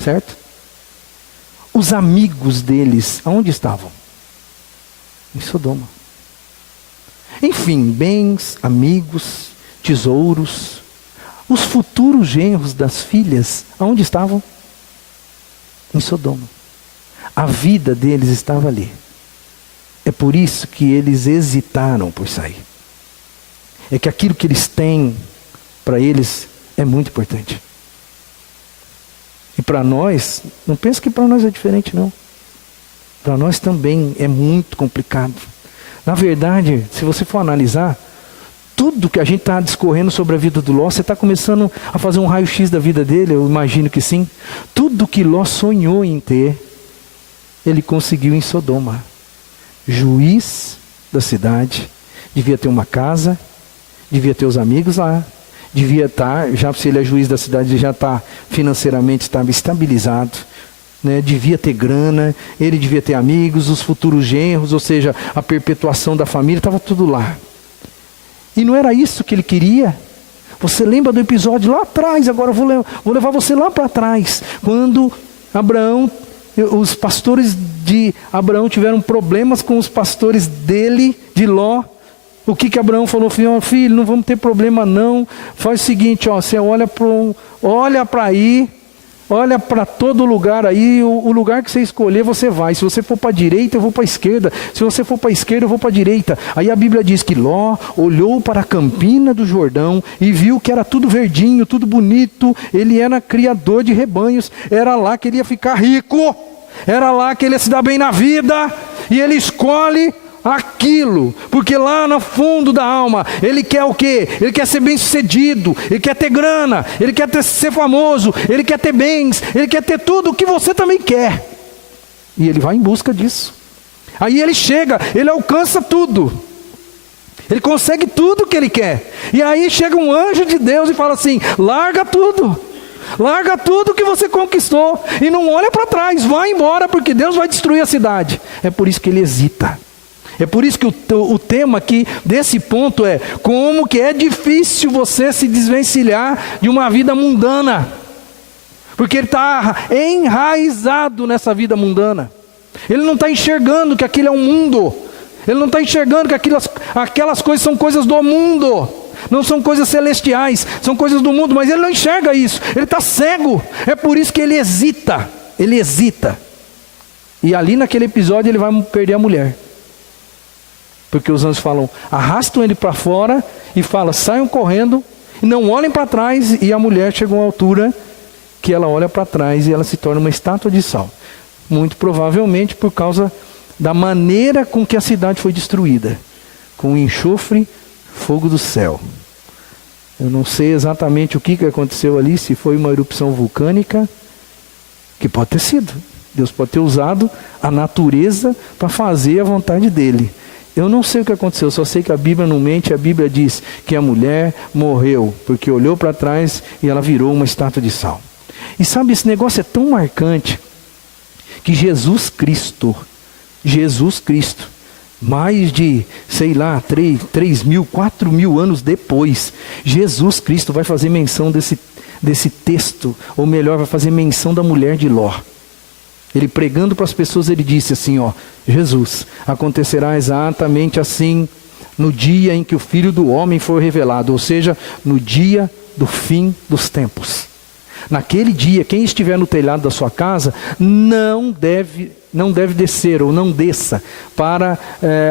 Certo? Os amigos deles, aonde estavam? Em Sodoma. Enfim, bens, amigos, tesouros. Os futuros genros das filhas, aonde estavam? Em Sodoma. A vida deles estava ali. É por isso que eles hesitaram por sair. É que aquilo que eles têm, para eles, é muito importante. E para nós, não pense que para nós é diferente não. Para nós também é muito complicado. Na verdade, se você for analisar, tudo que a gente está discorrendo sobre a vida do Ló, você está começando a fazer um raio-x da vida dele, eu imagino que sim. Tudo que Ló sonhou em ter, ele conseguiu em Sodoma. Juiz da cidade, devia ter uma casa, devia ter os amigos lá, devia estar, já se ele é juiz da cidade, ele já está financeiramente estabilizado, né? Devia ter grana, ele devia ter amigos, os futuros genros, ou seja, a perpetuação da família, estava tudo lá. E não era isso que ele queria? Você lembra do episódio lá atrás? Agora eu vou levar você lá para trás. Quando Abraão, os pastores de Abraão tiveram problemas com os pastores dele, de Ló. O que Abraão falou? Filho, não vamos ter problema não. Faz o seguinte, você olha para aí, olha para todo lugar aí, o lugar que você escolher você vai. Se você for para a direita, eu vou para a esquerda. Se você for para a esquerda, eu vou para a direita. Aí a Bíblia diz que Ló olhou para a campina do Jordão e viu que era tudo verdinho, tudo bonito. Ele era criador de rebanhos. Era lá que ele ia ficar rico. Era lá que ele ia se dar bem na vida. E ele escolhe aquilo, porque lá no fundo da alma, ele quer o quê? Ele quer ser bem sucedido, ele quer ter grana, ele quer ser famoso, ele quer ter bens, ele quer ter tudo o que você também quer, e ele vai em busca disso. Aí ele chega, ele alcança tudo, ele consegue tudo o que ele quer, e aí chega um anjo de Deus e fala assim, larga tudo que você conquistou, e não olha para trás, vai embora, porque Deus vai destruir a cidade. É por isso que ele hesita. É por isso que o tema aqui desse ponto é como que é difícil você se desvencilhar de uma vida mundana. Porque ele está enraizado nessa vida mundana. Ele não está enxergando que aquilo é um mundo. Ele não está enxergando que aquelas coisas são coisas do mundo. Não são coisas celestiais, são coisas do mundo. Mas ele não enxerga isso, ele está cego. É por isso que ele hesita. Ele hesita. E ali naquele episódio ele vai perder a mulher. Porque os anjos falam, arrastam ele para fora e falam, saiam correndo e não olhem para trás. E a mulher chegou a uma altura que ela olha para trás e ela se torna uma estátua de sal. Muito provavelmente por causa da maneira com que a cidade foi destruída. Com enxofre, fogo do céu. Eu não sei exatamente o que aconteceu ali, se foi uma erupção vulcânica, que pode ter sido. Deus pode ter usado a natureza para fazer a vontade dele. Eu não sei o que aconteceu, só sei que a Bíblia não mente. A Bíblia diz que a mulher morreu, porque olhou para trás e ela virou uma estátua de sal. E sabe, esse negócio é tão marcante, que Jesus Cristo, mais de, 3.000, 4.000 anos depois, Jesus Cristo vai fazer menção desse texto, ou melhor, vai fazer menção da mulher de Ló. Ele pregando para as pessoas, ele disse assim, Jesus, acontecerá exatamente assim no dia em que o Filho do Homem for revelado, ou seja, no dia do fim dos tempos. Naquele dia, quem estiver no telhado da sua casa, não deve descer, ou não desça, para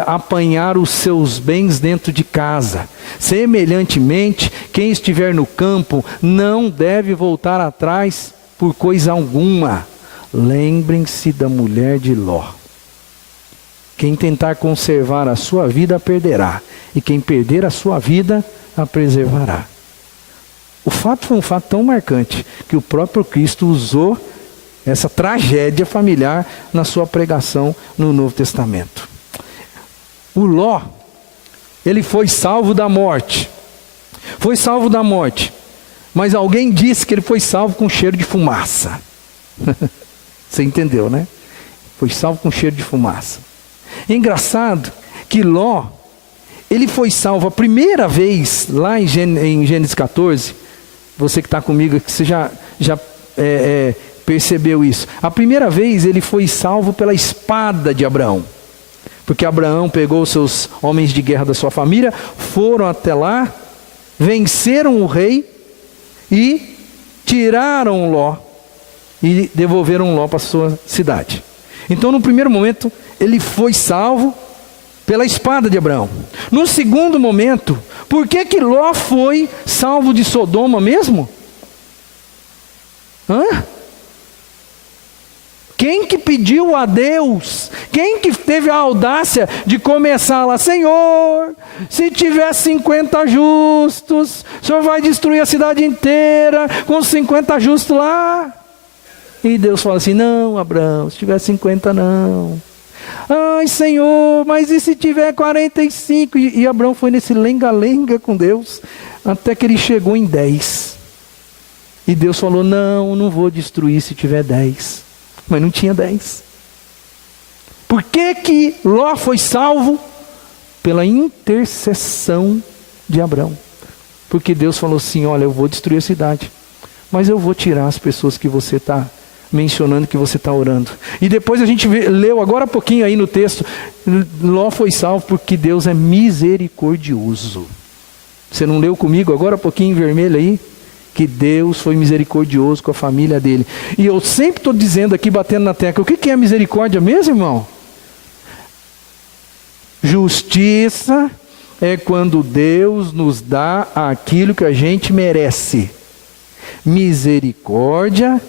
apanhar os seus bens dentro de casa. Semelhantemente, quem estiver no campo, não deve voltar atrás por coisa alguma. Lembrem-se da mulher de Ló. Quem tentar conservar a sua vida, a perderá. E quem perder a sua vida, a preservará. O fato foi um fato tão marcante, que o próprio Cristo usou essa tragédia familiar na sua pregação no Novo Testamento. O Ló, ele foi salvo da morte. Foi salvo da morte. Mas alguém disse que ele foi salvo com cheiro de fumaça. Você entendeu, né? Foi salvo com cheiro de fumaça. Engraçado que Ló, ele foi salvo a primeira vez, lá em Gênesis 14, você que está comigo, que você já percebeu isso. A primeira vez ele foi salvo pela espada de Abraão. Porque Abraão pegou os seus homens de guerra da sua família, foram até lá, venceram o rei e tiraram Ló. E devolveram Ló para a sua cidade. Então, no primeiro momento, ele foi salvo pela espada de Abraão. No segundo momento, por que Ló foi salvo de Sodoma mesmo? Quem que pediu a Deus? Quem que teve a audácia de começar lá? Senhor, se tiver 50 justos, o Senhor vai destruir a cidade inteira com 50 justos lá? E Deus fala assim, não, Abraão, se tiver 50 não. Ai, Senhor, mas e se tiver 45? E Abraão foi nesse lenga-lenga com Deus, até que ele chegou em 10. E Deus falou, não vou destruir se tiver 10. Mas não tinha 10. Por que Ló foi salvo? Pela intercessão de Abraão. Porque Deus falou assim, olha, eu vou destruir a cidade, mas eu vou tirar as pessoas que você está mencionando, que você está orando. E depois a gente leu agora há pouquinho aí no texto, Ló foi salvo porque Deus é misericordioso. Você não leu comigo agora há pouquinho em vermelho aí? Que Deus foi misericordioso com a família dele. E eu sempre estou dizendo aqui, batendo na tecla, o que é misericórdia mesmo, irmão? Justiça é quando Deus nos dá aquilo que a gente merece. Misericórdia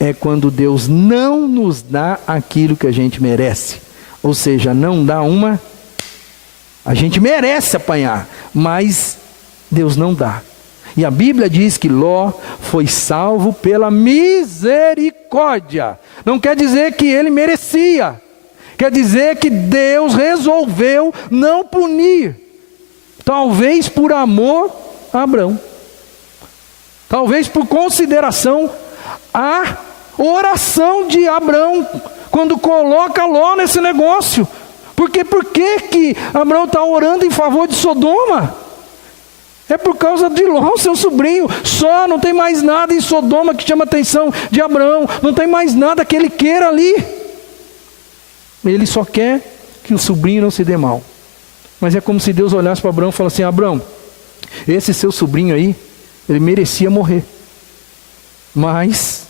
é quando Deus não nos dá aquilo que a gente merece. Ou seja, não dá uma... A gente merece apanhar, mas Deus não dá. E a Bíblia diz que Ló foi salvo pela misericórdia. Não quer dizer que ele merecia. Quer dizer que Deus resolveu não punir. Talvez por amor a Abraão. Talvez por consideração a oração de Abraão, quando coloca Ló nesse negócio. Porque por que Abraão está orando em favor de Sodoma? É por causa de Ló, seu sobrinho. Só, não tem mais nada em Sodoma que chama a atenção de Abraão. Não tem mais nada que ele queira ali. Ele só quer que o sobrinho não se dê mal. Mas é como se Deus olhasse para Abraão e falasse assim, Abraão, esse seu sobrinho aí, ele merecia morrer. Mas,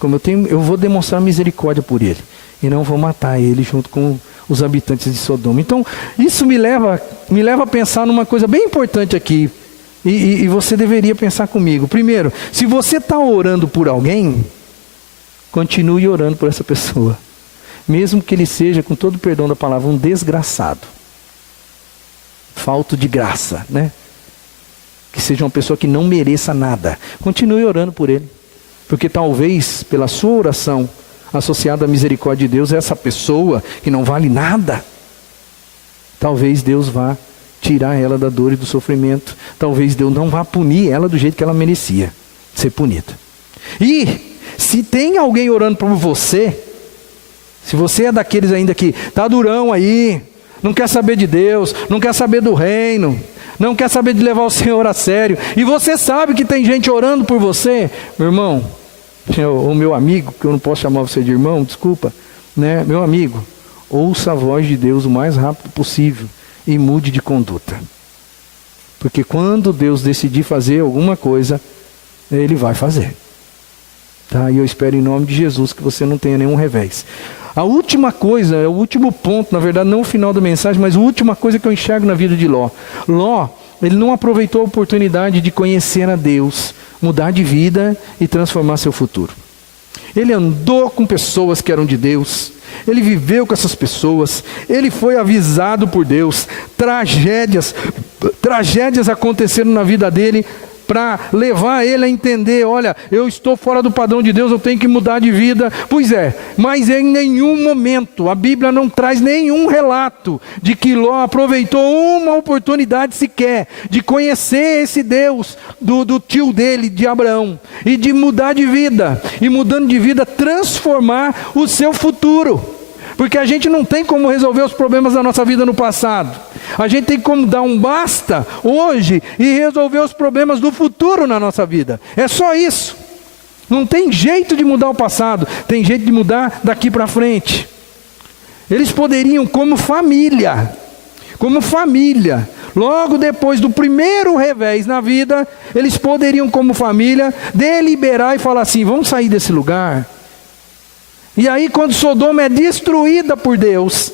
como eu vou demonstrar misericórdia por ele. e não vou matar ele junto com os habitantes de Sodoma. Então, isso me leva a pensar numa coisa bem importante aqui, e você deveria pensar comigo. Primeiro, se você está orando por alguém, continue orando por essa pessoa, mesmo que ele seja, com todo o perdão da palavra, um desgraçado, falto de graça, né? Que seja uma pessoa que não mereça nada. Continue orando por ele, porque talvez pela sua oração associada à misericórdia de Deus, essa pessoa que não vale nada, talvez Deus vá tirar ela da dor e do sofrimento. Talvez Deus não vá punir ela do jeito que ela merecia ser punida. E se tem alguém orando por você, se você é daqueles ainda que está durão aí, não quer saber de Deus, não quer saber do reino, não quer saber de levar o Senhor a sério, e você sabe que tem gente orando por você, meu irmão, o meu amigo, que eu não posso chamar você de irmão, desculpa, né? Meu amigo, ouça a voz de Deus o mais rápido possível e mude de conduta. Porque quando Deus decidir fazer alguma coisa, Ele vai fazer. Tá? E eu espero em nome de Jesus que você não tenha nenhum revés. A última coisa, o último ponto, na verdade não o final da mensagem, mas a última coisa que eu enxergo na vida de Ló. Ló, ele não aproveitou a oportunidade de conhecer a Deus, mudar de vida e transformar seu futuro. Ele andou com pessoas que eram de Deus, ele viveu com essas pessoas, ele foi avisado por Deus. Tragédias aconteceram na vida dele para levar ele a entender, olha, eu estou fora do padrão de Deus, eu tenho que mudar de vida. Pois é, mas em nenhum momento, a Bíblia não traz nenhum relato de que Ló aproveitou uma oportunidade sequer de conhecer esse Deus do tio dele, de Abraão, e de mudar de vida, e mudando de vida, transformar o seu futuro. Porque a gente não tem como resolver os problemas da nossa vida no passado. A gente tem como dar um basta hoje e resolver os problemas do futuro na nossa vida. É só isso. Não tem jeito de mudar o passado, tem jeito de mudar daqui para frente. Eles poderiam, como família, logo depois do primeiro revés na vida, eles poderiam, como família, deliberar e falar assim: vamos sair desse lugar. E aí, quando Sodoma é destruída por Deus,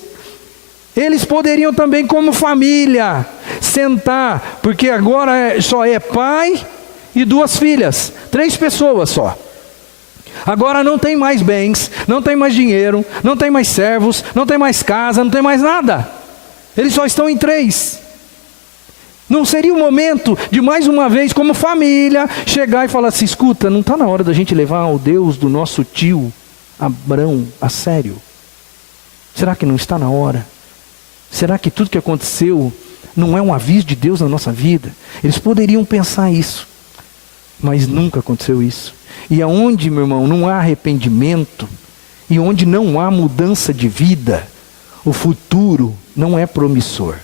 eles poderiam também, como família, sentar, porque agora só é pai e 2 filhas, 3 pessoas só. Agora não tem mais bens, não tem mais dinheiro, não tem mais servos, não tem mais casa, não tem mais nada. Eles só estão em 3. Não seria o momento de, mais uma vez, como família, chegar e falar assim: escuta, não está na hora da gente levar o Deus do nosso tio Abraão a sério? Será que não está na hora? Será que tudo que aconteceu não é um aviso de Deus na nossa vida? Eles poderiam pensar isso, mas nunca aconteceu isso. E aonde, meu irmão, não há arrependimento, e onde não há mudança de vida, o futuro não é promissor,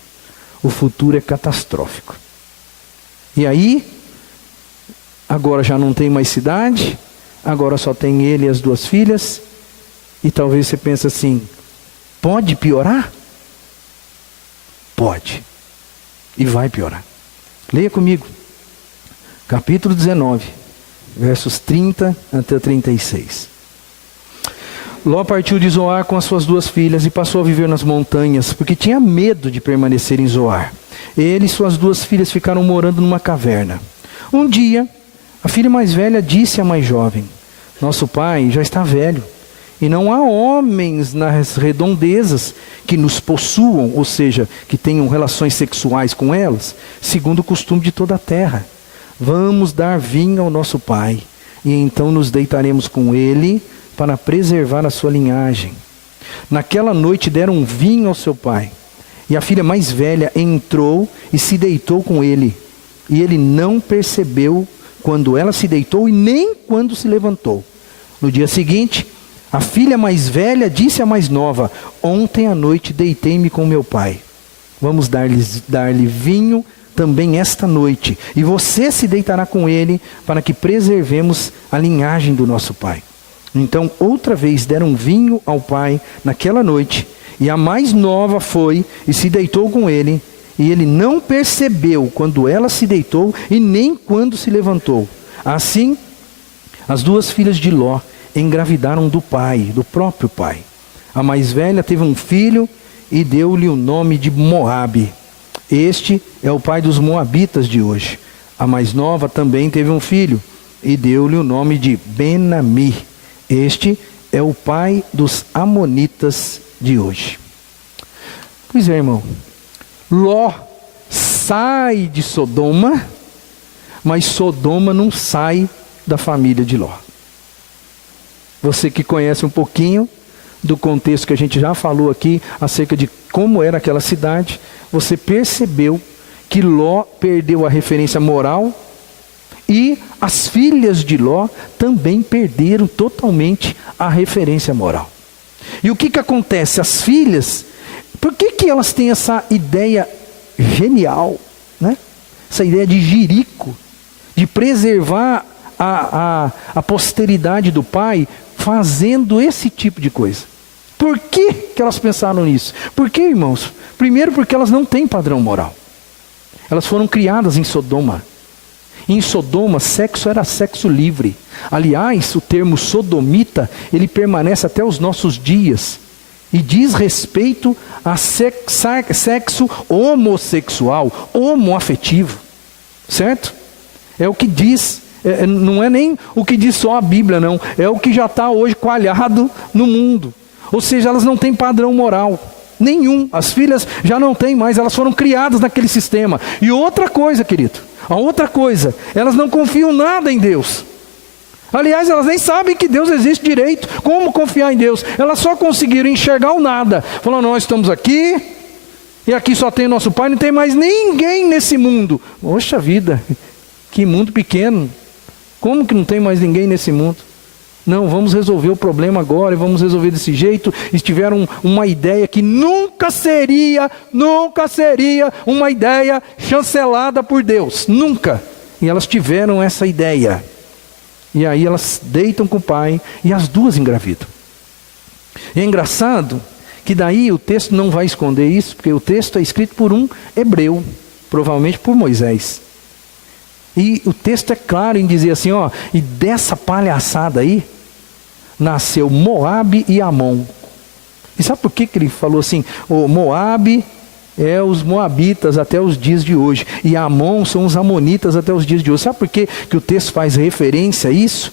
o futuro é catastrófico. E aí, agora já não tem mais cidade, agora só tem ele e as 2 filhas, e talvez você pense assim: pode piorar? Pode, e vai piorar. Leia comigo, capítulo 19, versos 30 até 36. Ló partiu de Zoar com as suas 2 filhas e passou a viver nas montanhas, porque tinha medo de permanecer em Zoar. Ele e suas 2 filhas ficaram morando numa caverna. Um dia, a filha mais velha disse à mais jovem: nosso pai já está velho, e não há homens nas redondezas que nos possuam, ou seja, que tenham relações sexuais com elas, segundo o costume de toda a terra. Vamos dar vinho ao nosso pai, e então nos deitaremos com ele para preservar a sua linhagem. Naquela noite deram vinho ao seu pai, e a filha mais velha entrou e se deitou com ele, e ele não percebeu quando ela se deitou e nem quando se levantou. No dia seguinte, a filha mais velha disse à mais nova: ontem à noite deitei-me com meu pai. Vamos dar-lhe vinho também esta noite, e você se deitará com ele, para que preservemos a linhagem do nosso pai. Então outra vez deram vinho ao pai naquela noite, e a mais nova foi e se deitou com ele, e ele não percebeu quando ela se deitou e nem quando se levantou. Assim, as 2 filhas de Ló engravidaram do próprio pai. A mais velha teve um filho e deu-lhe o nome de Moabe. Este é o pai dos moabitas de hoje. A mais nova também teve um filho e deu-lhe o nome de Ben-Ammi. Este é o pai dos amonitas de hoje. Pois é, irmão. Ló sai de Sodoma, mas Sodoma não sai da família de Ló. Você que conhece um pouquinho do contexto que a gente já falou aqui, acerca de como era aquela cidade, você percebeu que Ló perdeu a referência moral e as filhas de Ló também perderam totalmente a referência moral. E o que acontece? As filhas, por que elas têm essa ideia genial, né? Essa ideia de jirico, de preservar a posteridade do pai, fazendo esse tipo de coisa? Por que elas pensaram nisso? Por que, irmãos? Primeiro, porque elas não têm padrão moral. Elas foram criadas em Sodoma. Em Sodoma, sexo era sexo livre. Aliás, o termo sodomita, ele permanece até os nossos dias. E diz respeito a sexo homossexual, homoafetivo. Certo? É o que diz, não é nem o que diz só a Bíblia, não. É o que já está hoje coalhado no mundo. Ou seja, elas não têm padrão moral nenhum. As filhas já não têm mais, elas foram criadas naquele sistema. E outra coisa, querido, a outra coisa, elas não confiam nada em Deus. Aliás, elas nem sabem que Deus existe direito. Como confiar em Deus? Elas só conseguiram enxergar o nada. Falando, nós estamos aqui, e aqui só tem nosso pai, não tem mais ninguém nesse mundo. Poxa vida, que mundo pequeno. Como que não tem mais ninguém nesse mundo? Não, vamos resolver o problema agora e vamos resolver desse jeito. E tiveram uma ideia que nunca seria uma ideia chancelada por Deus. Nunca. E elas tiveram essa ideia. E aí elas deitam com o pai e as duas engravidam. E é engraçado que daí o texto não vai esconder isso, porque o texto é escrito por um hebreu, provavelmente por Moisés. E o texto é claro em dizer assim, ó, e dessa palhaçada aí, nasceu Moabe e Amon. E sabe por que ele falou assim? O Moabe é os moabitas até os dias de hoje, e Amon são os amonitas até os dias de hoje. Sabe por que o texto faz referência a isso?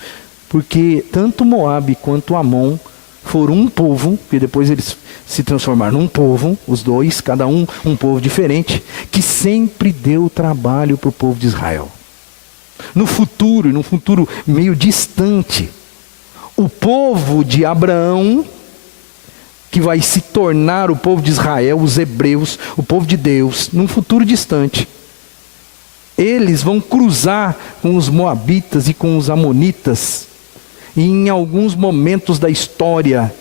Porque tanto Moabe quanto Amon foram um povo, que depois eles se transformaram num povo, os dois, cada um povo diferente, que sempre deu trabalho para o povo de Israel. No futuro, num futuro meio distante, o povo de Abraão, que vai se tornar o povo de Israel, os hebreus, o povo de Deus, num futuro distante, eles vão cruzar com os moabitas e com os amonitas, e em alguns momentos da história,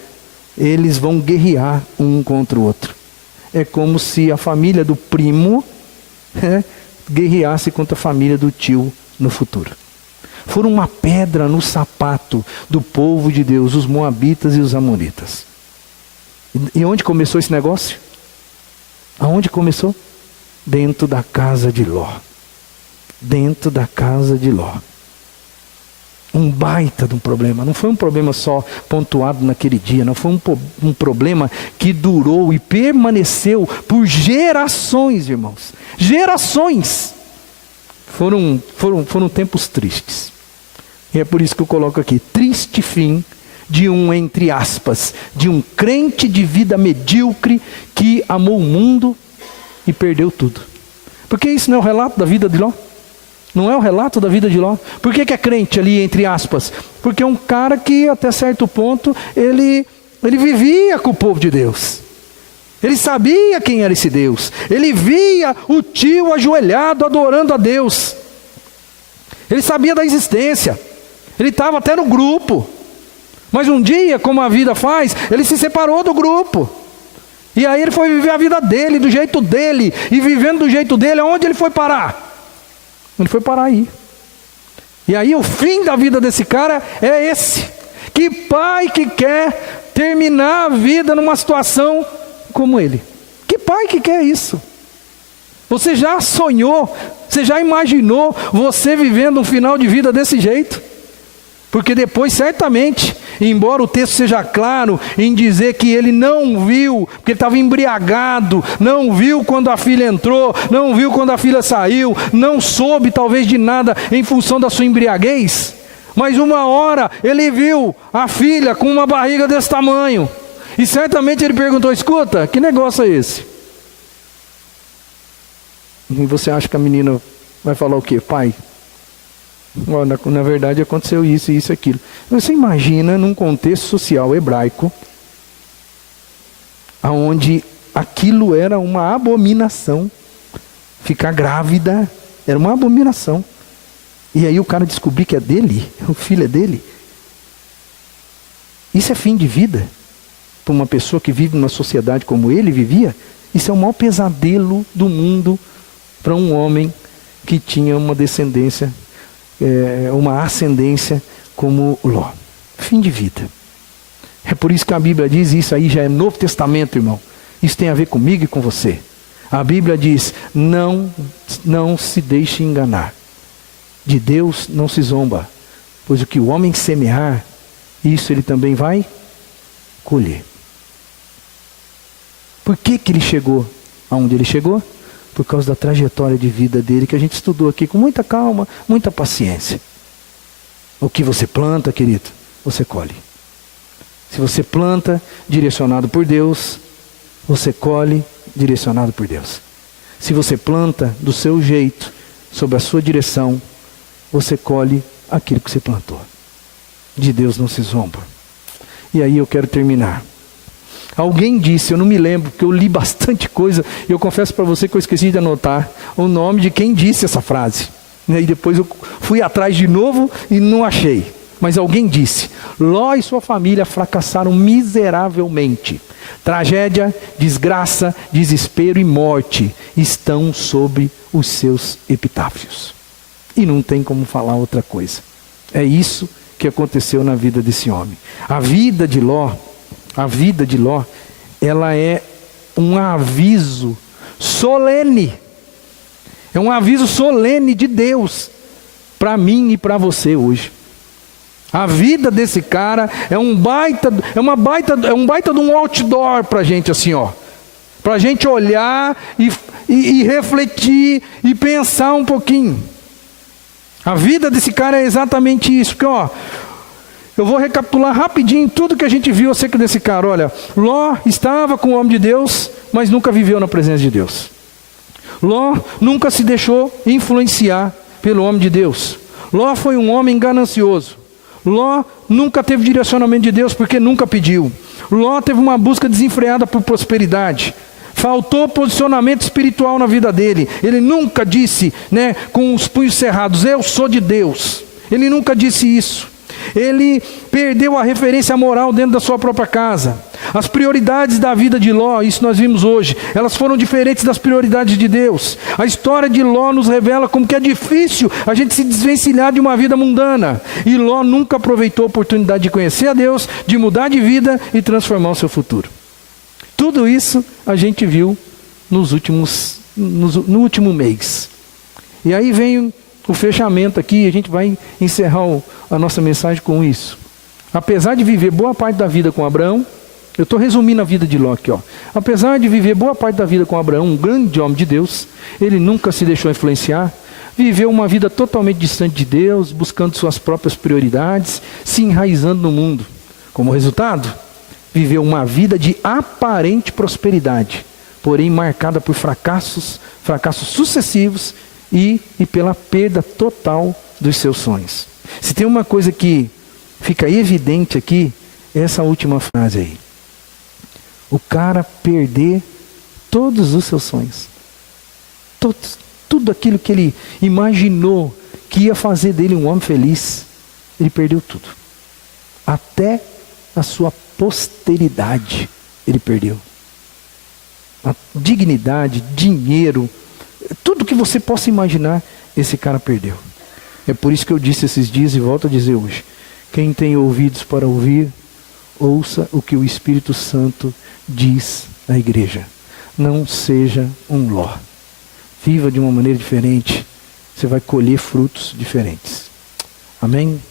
eles vão guerrear um contra o outro. É como se a família do primo guerreasse contra a família do tio no futuro. Foram uma pedra no sapato do povo de Deus, os moabitas e os amonitas. E onde começou esse negócio? Aonde começou? Dentro da casa de Ló. Dentro da casa de Ló. Um baita de um problema. Não foi um problema só pontuado naquele dia. Não foi um problema que durou e permaneceu por gerações, irmãos. Gerações. Foram tempos tristes. E é por isso que eu coloco aqui, triste fim de um, entre aspas, de um crente de vida medíocre que amou o mundo e perdeu tudo. Porque isso não é o relato da vida de Ló? Não é o relato da vida de Ló? Por que é crente ali, entre aspas? Porque é um cara que até certo ponto, ele vivia com o povo de Deus. Ele sabia quem era esse Deus. Ele via o tio ajoelhado adorando a Deus. Ele sabia da existência. Ele estava até no grupo. Mas um dia, como a vida faz, ele se separou do grupo. E aí ele foi viver a vida dele, do jeito dele. E vivendo do jeito dele, aonde ele foi parar? Ele foi parar aí. E aí o fim da vida desse cara é esse. Que pai que quer terminar a vida numa situação como ele? Que pai que quer isso? Você já sonhou, você já imaginou você vivendo um final de vida desse jeito? Porque depois, certamente, embora o texto seja claro em dizer que ele não viu, porque ele estava embriagado, não viu quando a filha entrou, não viu quando a filha saiu, não soube talvez de nada em função da sua embriaguez, mas uma hora ele viu a filha com uma barriga desse tamanho, e certamente ele perguntou: escuta, que negócio é esse? E você acha que a menina vai falar o quê? Pai, na verdade aconteceu isso, isso e aquilo. Você imagina num contexto social hebraico, onde aquilo era uma abominação. Ficar grávida era uma abominação. E aí o cara descobrir que é dele, o filho é dele. Isso é fim de vida para uma pessoa que vive numa sociedade como ele vivia. Isso é o maior pesadelo do mundo para um homem que tinha uma descendência, uma ascendência como Ló. Fim de vida. É por isso que a Bíblia diz, isso aí já é Novo Testamento, irmão. Isso tem a ver comigo e com você. A Bíblia diz: não se deixe enganar. De Deus não se zomba, pois o que o homem semear, isso ele também vai colher. Por que ele chegou aonde ele chegou? Por causa da trajetória de vida dele, que a gente estudou aqui com muita calma, muita paciência. O que você planta, querido, você colhe. Se você planta direcionado por Deus, você colhe direcionado por Deus. Se você planta do seu jeito, sob a sua direção, você colhe aquilo que você plantou. De Deus não se zomba. E aí eu quero terminar. Alguém disse, eu não me lembro, porque eu li bastante coisa, e eu confesso para você que eu esqueci de anotar o nome de quem disse essa frase. E aí depois eu fui atrás de novo e não achei. Mas alguém disse: Ló e sua família fracassaram miseravelmente. Tragédia, desgraça, desespero e morte estão sobre os seus epitáfios. E não tem como falar outra coisa. É isso que aconteceu na vida desse homem. A vida de Ló, ela é um aviso solene. É um aviso solene de Deus para mim e para você hoje. A vida desse cara é um baita de um outdoor para a gente, assim, ó. Para a gente olhar e refletir e pensar um pouquinho. A vida desse cara é exatamente isso. Porque, ó, eu vou recapitular rapidinho tudo que a gente viu acerca desse cara. Olha, Ló estava com o homem de Deus, mas nunca viveu na presença de Deus. Ló nunca se deixou influenciar pelo homem de Deus. Ló foi um homem ganancioso. Ló nunca teve direcionamento de Deus porque nunca pediu. Ló teve uma busca desenfreada por prosperidade. Faltou posicionamento espiritual na vida dele. Ele nunca disse, com os punhos cerrados: eu sou de Deus. Ele nunca disse isso. Ele perdeu a referência moral dentro da sua própria casa. As prioridades da vida de Ló, isso nós vimos hoje, elas foram diferentes das prioridades de Deus. A história de Ló nos revela como que é difícil a gente se desvencilhar de uma vida mundana. E Ló nunca aproveitou a oportunidade de conhecer a Deus, de mudar de vida e transformar o seu futuro. Tudo isso a gente viu no último mês. E aí vem o fechamento aqui, a gente vai encerrar a nossa mensagem com isso. Apesar de viver boa parte da vida com Abraão, eu estou resumindo a vida de Ló aqui, ó. Apesar de viver boa parte da vida com Abraão, um grande homem de Deus, ele nunca se deixou influenciar, viveu uma vida totalmente distante de Deus, buscando suas próprias prioridades, se enraizando no mundo. Como resultado, viveu uma vida de aparente prosperidade, porém marcada por fracassos sucessivos e pela perda total dos seus sonhos. Se tem uma coisa que fica evidente aqui, é essa última frase aí. O cara perder todos os seus sonhos. Tudo aquilo que ele imaginou que ia fazer dele um homem feliz, ele perdeu tudo. Até a sua posteridade ele perdeu. A dignidade, dinheiro, tudo que você possa imaginar, esse cara perdeu. É por isso que eu disse esses dias e volto a dizer hoje: quem tem ouvidos para ouvir, ouça o que o Espírito Santo diz à igreja. Não seja um Ló. Viva de uma maneira diferente. Você vai colher frutos diferentes. Amém?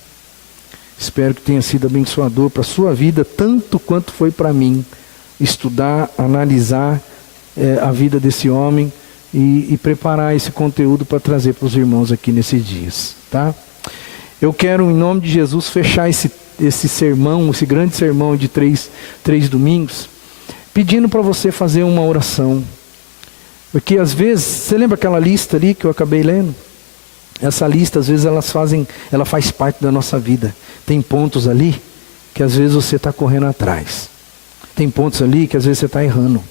Espero que tenha sido abençoador para a sua vida, tanto quanto foi para mim, estudar, analisar a vida desse homem e preparar esse conteúdo para trazer para os irmãos aqui nesses dias, tá? Eu quero, em nome de Jesus, fechar esse sermão, esse grande sermão de três domingos, pedindo para você fazer uma oração. Porque às vezes, você lembra aquela lista ali que eu acabei lendo? Essa lista, às vezes, ela faz parte da nossa vida. Tem pontos ali que às vezes você está correndo atrás. Tem pontos ali que às vezes você está errando.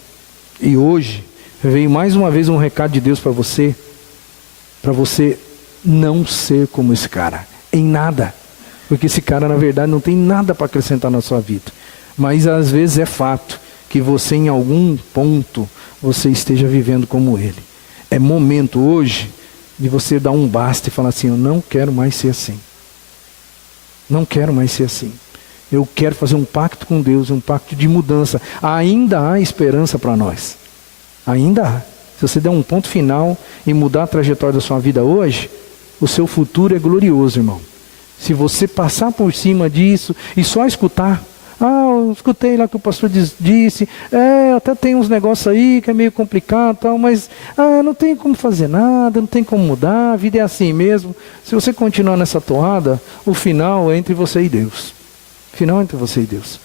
E hoje, veio mais uma vez um recado de Deus para você não ser como esse cara, em nada. Porque esse cara, na verdade, não tem nada para acrescentar na sua vida. Mas às vezes é fato que você, em algum ponto, você esteja vivendo como ele. É momento hoje de você dar um basta e falar assim: eu não quero mais ser assim. Não quero mais ser assim. Eu quero fazer um pacto com Deus, um pacto de mudança. Ainda há esperança para nós. Ainda há. Se você der um ponto final e mudar a trajetória da sua vida hoje, o seu futuro é glorioso, irmão. Se você passar por cima disso e só escutar: eu escutei lá que o pastor disse, até tem uns negócios aí que é meio complicado, tal, mas não tem como fazer nada, não tem como mudar, a vida é assim mesmo. Se você continuar nessa toada, o final é entre você e Deus. O final é entre você e Deus.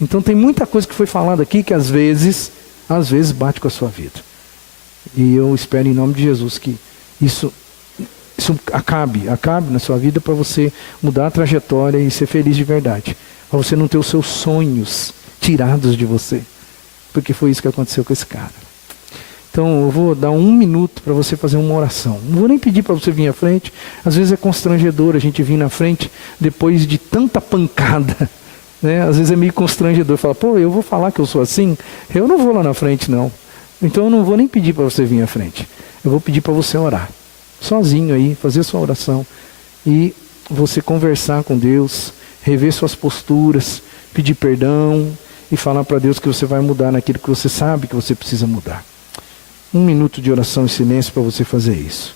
Então tem muita coisa que foi falada aqui que às vezes bate com a sua vida. E eu espero, em nome de Jesus, que isso acabe na sua vida, para você mudar a trajetória e ser feliz de verdade. Para você não ter os seus sonhos tirados de você. Porque foi isso que aconteceu com esse cara. Então eu vou dar 1 minuto para você fazer uma oração. Não vou nem pedir para você vir à frente. Às vezes é constrangedor a gente vir na frente depois de tanta pancada. Né? Às vezes é meio constrangedor. Fala: eu vou falar que eu sou assim? Eu não vou lá na frente, não. Então eu não vou nem pedir para você vir à frente. Eu vou pedir para você orar. Sozinho aí, fazer a sua oração. E você conversar com Deus, rever suas posturas, pedir perdão e falar para Deus que você vai mudar naquilo que você sabe que você precisa mudar. 1 minuto de oração em silêncio para você fazer isso.